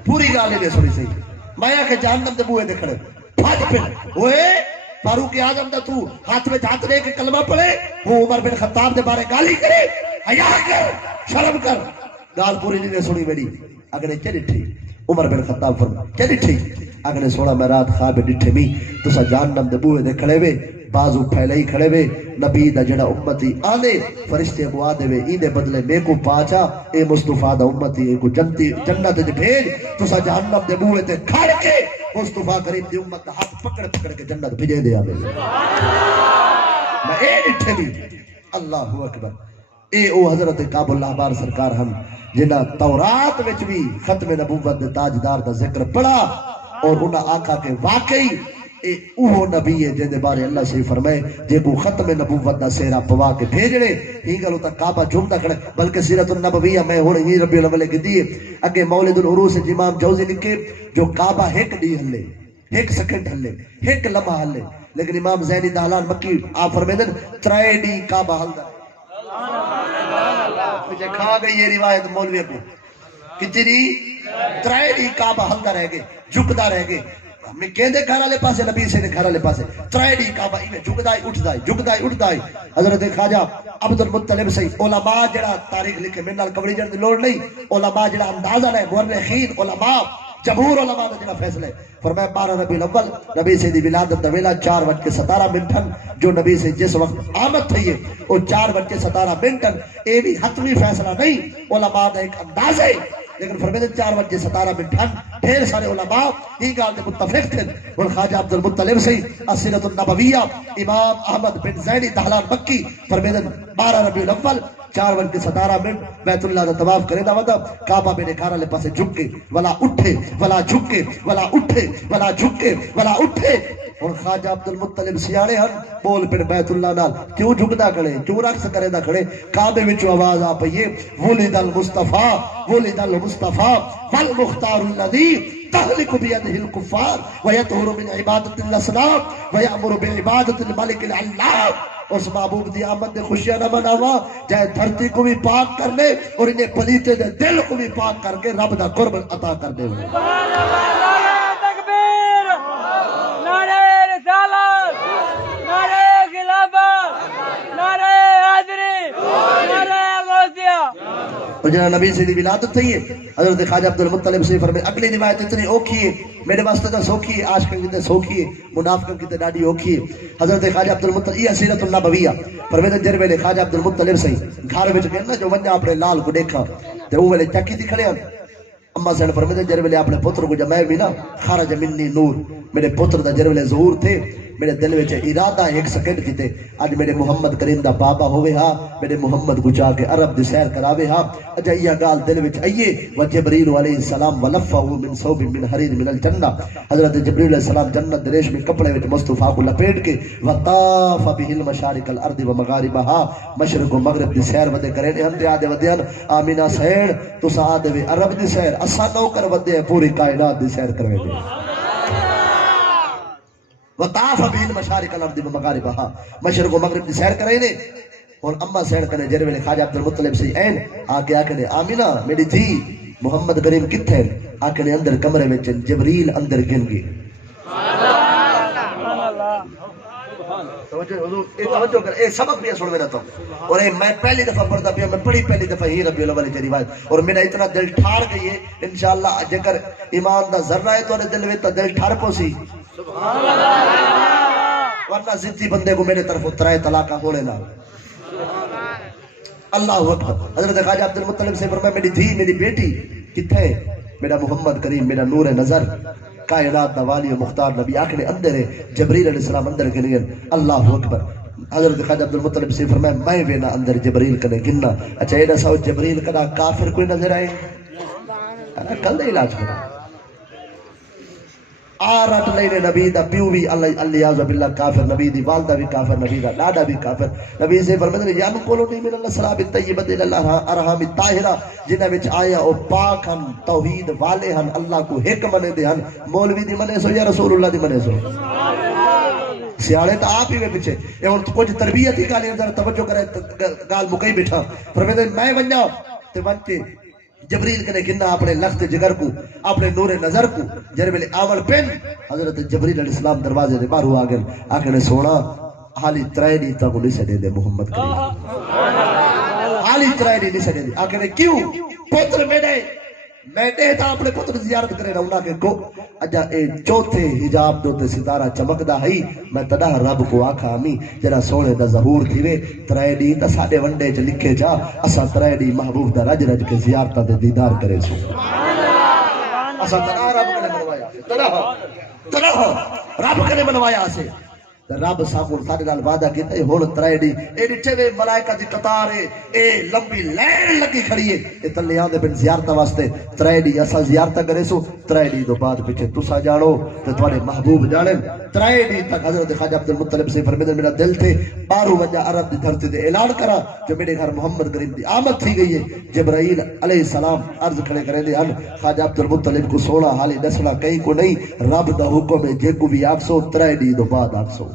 پوری گالی دے سنی صحیح میں آکے جہنم دے بوئے دے کھڑے پھاج پھر ہوئے فاروق اعظم دا تو ہاتھ میں ہاتھ لے کے کلمہ پڑھے وہ عمر بن خطاب دے بارے گالی کرے حیا کر شرم کر گال پوری نہیں سنی میری اگنے چلی ٹھی عمر بن خطاب فرما چلی ٹھی اگنے سونا میں رات خواب ڈٹھے می تو سا جہنم دے بوئے دے کھڑے وے بازو پھیلے ہی کھڑے وے نبی دا جڑا امتی آنے فرشتے کو آدھے وے اینے بدلے میں کو پاچا اے مصطفیٰ دا امتی اے کو جنت دے بھیج تو سا جہنم دے بوئے دے کھڑ کے مصطفیٰ کریم دی امت دا ہاتھ پکڑ پکڑ کے جنت بھیجے دے آدھے میں اے ڈٹھے بھی اللہ اکبر اے او حضرت کعب العبار سرکار ہم جنہ تورات وچ بھی ختم نبوت دے تاجدار دا ذکر پڑھا اور انہاں آکھا کہ واقعی اے اوہ نبی ہے جن دے بارے اللہ سے فرمائے جے کو ختم نبوت دا سیرا پوا کے بھیجنے ہی گلو تا کعبہ جھومتا کھڑے بلکہ سیرت النبویہ میں ہونے ہی ربیع الاول کی دیئے اگے مولد العروس امام جوزی لکھے جو کعبہ ایک ڈی ہلے ایک سیکنڈ ہلے ایک لمحہ ہلے لیکن امام زینی دہلان مکی آپ فرمیدن 3 ڈی کعبہ ہلدا مجھے کھا گئی یہ روایت مولوی کو کتنی 3 ڈی کعبہ ہلدا رہ گئے جھکدا رہ گئے میں کہندے گھر والے پاسے نبی سے نے گھر والے پاسے 3 ڈی کعبہ ایویں جھکدائی اٹھدائی حضرت خواجہ عبد المطلب سے علماء جڑا تاریخ لکھے میرے نال کبڑی جڑ دی لوڑ نہیں علماء جڑا اندازہ ہے مورخین علماء جمہور علماء دا جڑا فیصلہ ہے فرمایا 12 ربیع الاول نبی سے دی ولادت دا ویلا 4:17 جو نبی سے جس وقت آمد تھی ہے وہ 4:17 اے بھی حتمی فیصلہ نہیں علماء دا ایک اندازہ ہے لیکن فرمیدن 4 بجے 17 منٹ ڈھیر سارے علماء یہ گال دے متفق تھے اور خواجہ عبد المطلب سے السیرۃ النبویہ امام احمد بن زیدی دہلان مکی فرمیدن 12 ربیع الاول 4 بج کے 17 منٹ بیت اللہ دا طواف کرے دا ودا کعبہ میرے گھر والے پاسے جھک کے ولا اٹھے ولا جھکے ولا اٹھے ولا جھکے ولا اٹھے اور خواجہ عبد المطلب سیانے ہن بول پھر بیت اللہ نال کیوں جھکدا کھڑے کیوں رقص کرے دا کھڑے کعبے وچوں آواز آ پئی ولد المصطفی ولد المصطفی والمختار الذی تهلك بيده الكفار ويطهر من عبادة الأصنام ويأمر بعبادة الملك العلام اس محبوب دی آمد نے خوشیاں نہ مناوا جائے دھرتی کو بھی پاک کر لے اور انہیں پلیتے دے دل کو بھی پاک کر کے رب دا قرب عطا کر دے تکبیر نعرہ رسالت نعرہ خلافت نعرہ حیدری نعرہ غوثیہ اور جنہاں نبی سے دی ولادت تھی ہے حضرت خواجہ عبد المطلب سے فرمائے اگلی روایت اتنی اوکھی ہے میرے واسطے تو سوکھی ہے عاشقاں کی تے سوکھی ہے منافقاں کی تے ڈاڈی اوکھی ہے حضرت خواجہ عبد المطلب یہ سیرت النبویہ فرمائے جر ویلے خواجہ عبد المطلب سے گھر وچ گئے نا جو ونجا اپنے لال کو دیکھا تے او ویلے چکی تے کھڑے ہیں اما سین فرمائے جر ویلے اپنے پتر کو جمائے بھی نا خرج منی نور میرے پتر دا جر ویلے ظہور تھے میرے دل وچ ارادہ ایک سیکنڈ کیتے اج میرے محمد کریم دا بابا ہوے ہا میرے محمد کو جا کے عرب دی سیر کراوے ہا اج یہ گال دل وچ آئیے و جبرائیل علیہ السلام ولفہ من ثوب من حریر من الجنہ حضرت جبرائیل علیہ السلام جنت دے ریشمی کپڑے وچ مصطفی کو لپیٹ کے وطاف به المشارق الارض و مغاربها مشرق و مغرب دی سیر ودے کرے نے ہم تے آدے ودیان آمینہ سیر تساں آدے عرب دی سیر اساں نو کر ودے پوری کائنات دی سیر کروے دے وطاف به المشارق الارض و مغاربها مشرق و مغرب دی سیر کرے نے اور اما سیر کرے جر ویلے خواجہ عبد المطلب سے این آگے آکنے آمینہ میری تھی محمد کریم کتھے آکنے اندر کمرے میں جبریل اندر گن گئے توجہ کر اے سبق بھی سن میرا تو اور اے میں پہلی دفعہ پڑھتا پیا میں پڑھی پہلی دفعہ ہی ربیع الاول کی روایت اور میرا اتنا دل ٹھار گئی ہے انشاءاللہ جگر ایمان دا ذرہ ہے تو دل میں دل ٹھار پوسی ورنہ زدی بندے کو میرے طرف اترائے طلاقہ ہونے نہ اللہ اکبر حضرت خواجہ عبد المطلب سے فرمایا میری دھی میری بیٹی کتھے میرا محمد کریم میرا نور نظر کائنات دا والی و مختار نبی آخر اندر ہے جبریل علیہ السلام اندر گنگن اللہ اکبر حضرت خواجہ عبد المطلب سے فرمایا میں وینا اندر جبریل کنے گننا اچھا ایڈا ساو جبریل کنا کافر کوئی نظر آئے کل دے علاج کرا آرات لینے نبی دا پیو بھی اللہ عز باللہ کافر نبی دی والدہ بھی کافر نبی دا ڈاڈا بھی کافر نبی سے فرمائے یانو کولو نہیں من اللہ سلام الطیبت اللہ ارحام الطاہرہ جنہ وچ آیا او پاک ہن توحید والے ہن اللہ کو حق منے دے ہن مولوی دی منے سو یا رسول اللہ دی منے سو سیاڑے تا آپ ہی میں پچھے یہ اور کچھ تربیت ہی گالی ذرا توجہ کرے گال مکئی بیٹھا فرمائے میں ونجا تے ونجے جبریل کنے گننا اپنے لخت جگر کو اپنے نور نظر کو جر ویلے آمر پین حضرت جبریل علیہ السلام دروازے دے باہر آگن آکھنے سونا حالی ترائنی تا کو نہیں سڑے دے محمد کریم حالی ترائنی نہیں سڑے دے آکھنے کیوں پتر میں تا اپنے پتر زیارت کرے رہا کہ کو اجا اے چوتھے حجاب دوتے ستارہ چمکدہ ہی میں تدہ رب کو آکھا ہمیں جرا سونے دا ظہور تھیوے ترائنی تا ساڑے ونڈے چ لکھے جا اسا ترائنی محبوب دا رج رج کے زیارتہ دے دیدار کرے سو اسا تنہا رب کنے منوایا تنہا رب کنے منوایا اسے رب سامون سارے نال وعدہ کیتا ہے ہن ترائنی اے ڈٹھے وے ملائکہ دی قطار اے لمبی لین لگی کھڑی ہے اے تلے آندے بن زیارت واسطے ترائنی اسا زیارت کرے سو ترائنی دو بعد پیچھے تسا جانو تے تواڈے محبوب جانن ترائنی تک حضرت خواجہ عبد المطلب سے فرمایا میرا دل تھے بارو وجہ عرب دی دھرتی دے اعلان کرا جو میرے گھر محمد کریم دی آمد تھی گئی ہے جبرائیل علیہ السلام عرض کھڑے کرے دے ہن خواجہ عبد المطلب کو سونا حالی دسنا کہیں کو نہیں رب دا حکم ہے جے کو بھی آکسو ترائنی دو بعد آکسو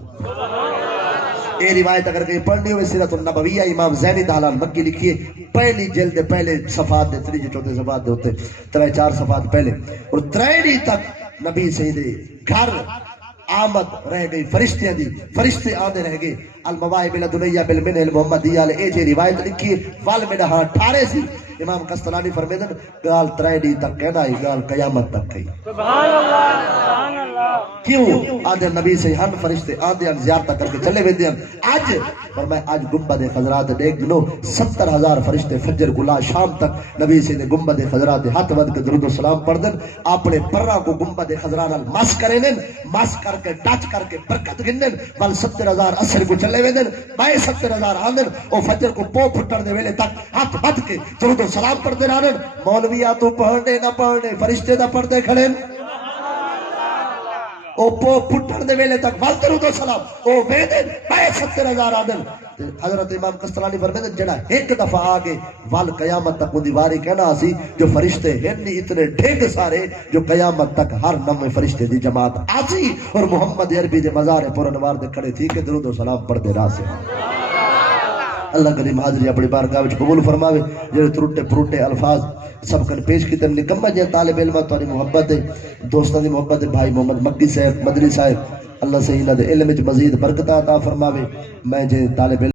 یہ روایت اگر کہیں پڑھنی ہوئے سیرت النبویہ امام زینی دہلان مکی لکھیے پہلی جلد پہلے صفحات دے 3 4 صفحات دے ہوتے 3 4 صفحات پہلے اور ترائنی تک نبی سیدے گھر آمد رہ گئی فرشتیاں دی فرشتے آدھے رہ گئے المواہب لدنیہ بالمنہ المحمدیہ لے اے جے روایت لکھی وال میں ہاں ٹھارے سی امام قسطلانی فرمیدن گال ترے ڈی تک کہنا ہی گال قیامت تک کہی سبحان اللہ سبحان اللہ کیوں آدھے نبی سے ہن فرشتے آدھے ہن زیارتہ کر کے چلے ویندے ہیں آج پر میں آج گنبد خضرات دیکھ گنو 70,000 فرشتے فجر گلا شام تک نبی سے نے گنبد خضرات ہاتھ ود کے درود و سلام پڑھ دن اپنے پرہ کو گنبد خضرات مس کریں مس کر کے ٹچ کر کے برکت گنن بل 70,000 اثر کو چلے ویندن بائے 70,000 آندن او فجر کو پو پھٹن دے ویلے تک ہاتھ ود کے درود و سلام پڑھ دے رانن مولویہ تو پڑھنے نہ پڑھنے فرشتے دا پڑھ دے کھڑے او پو پھٹن دے ویلے تک ول درود و سلام او ویندن بائے 70,000 آندن حضرت امام قسطلانی فرمیدن جڑا ایک دفعہ آگے وال قیامت تک وہ دیواری کہنا سی جو فرشتے ہیں نہیں اتنے ڈھنگ سارے جو قیامت تک ہر نوے فرشتے دی جماعت آسی اور محمد عربی دے مزار پرنوار دے کھڑے تھی کہ درود و سلام پڑھ دے راسے اللہ کریم حاضری اپنی بارگاہ وچ قبول فرماوے جڑے ترٹے پروٹے الفاظ سب کن پیش کی تم نکمہ جے طالب علم تاری محبت ہے دوستاں دی محبت ہے بھائی محمد مکی صاحب مدنی صاحب اللہ سے انہاں دے علم وچ مزید برکت عطا فرماوے میں جے طالب علم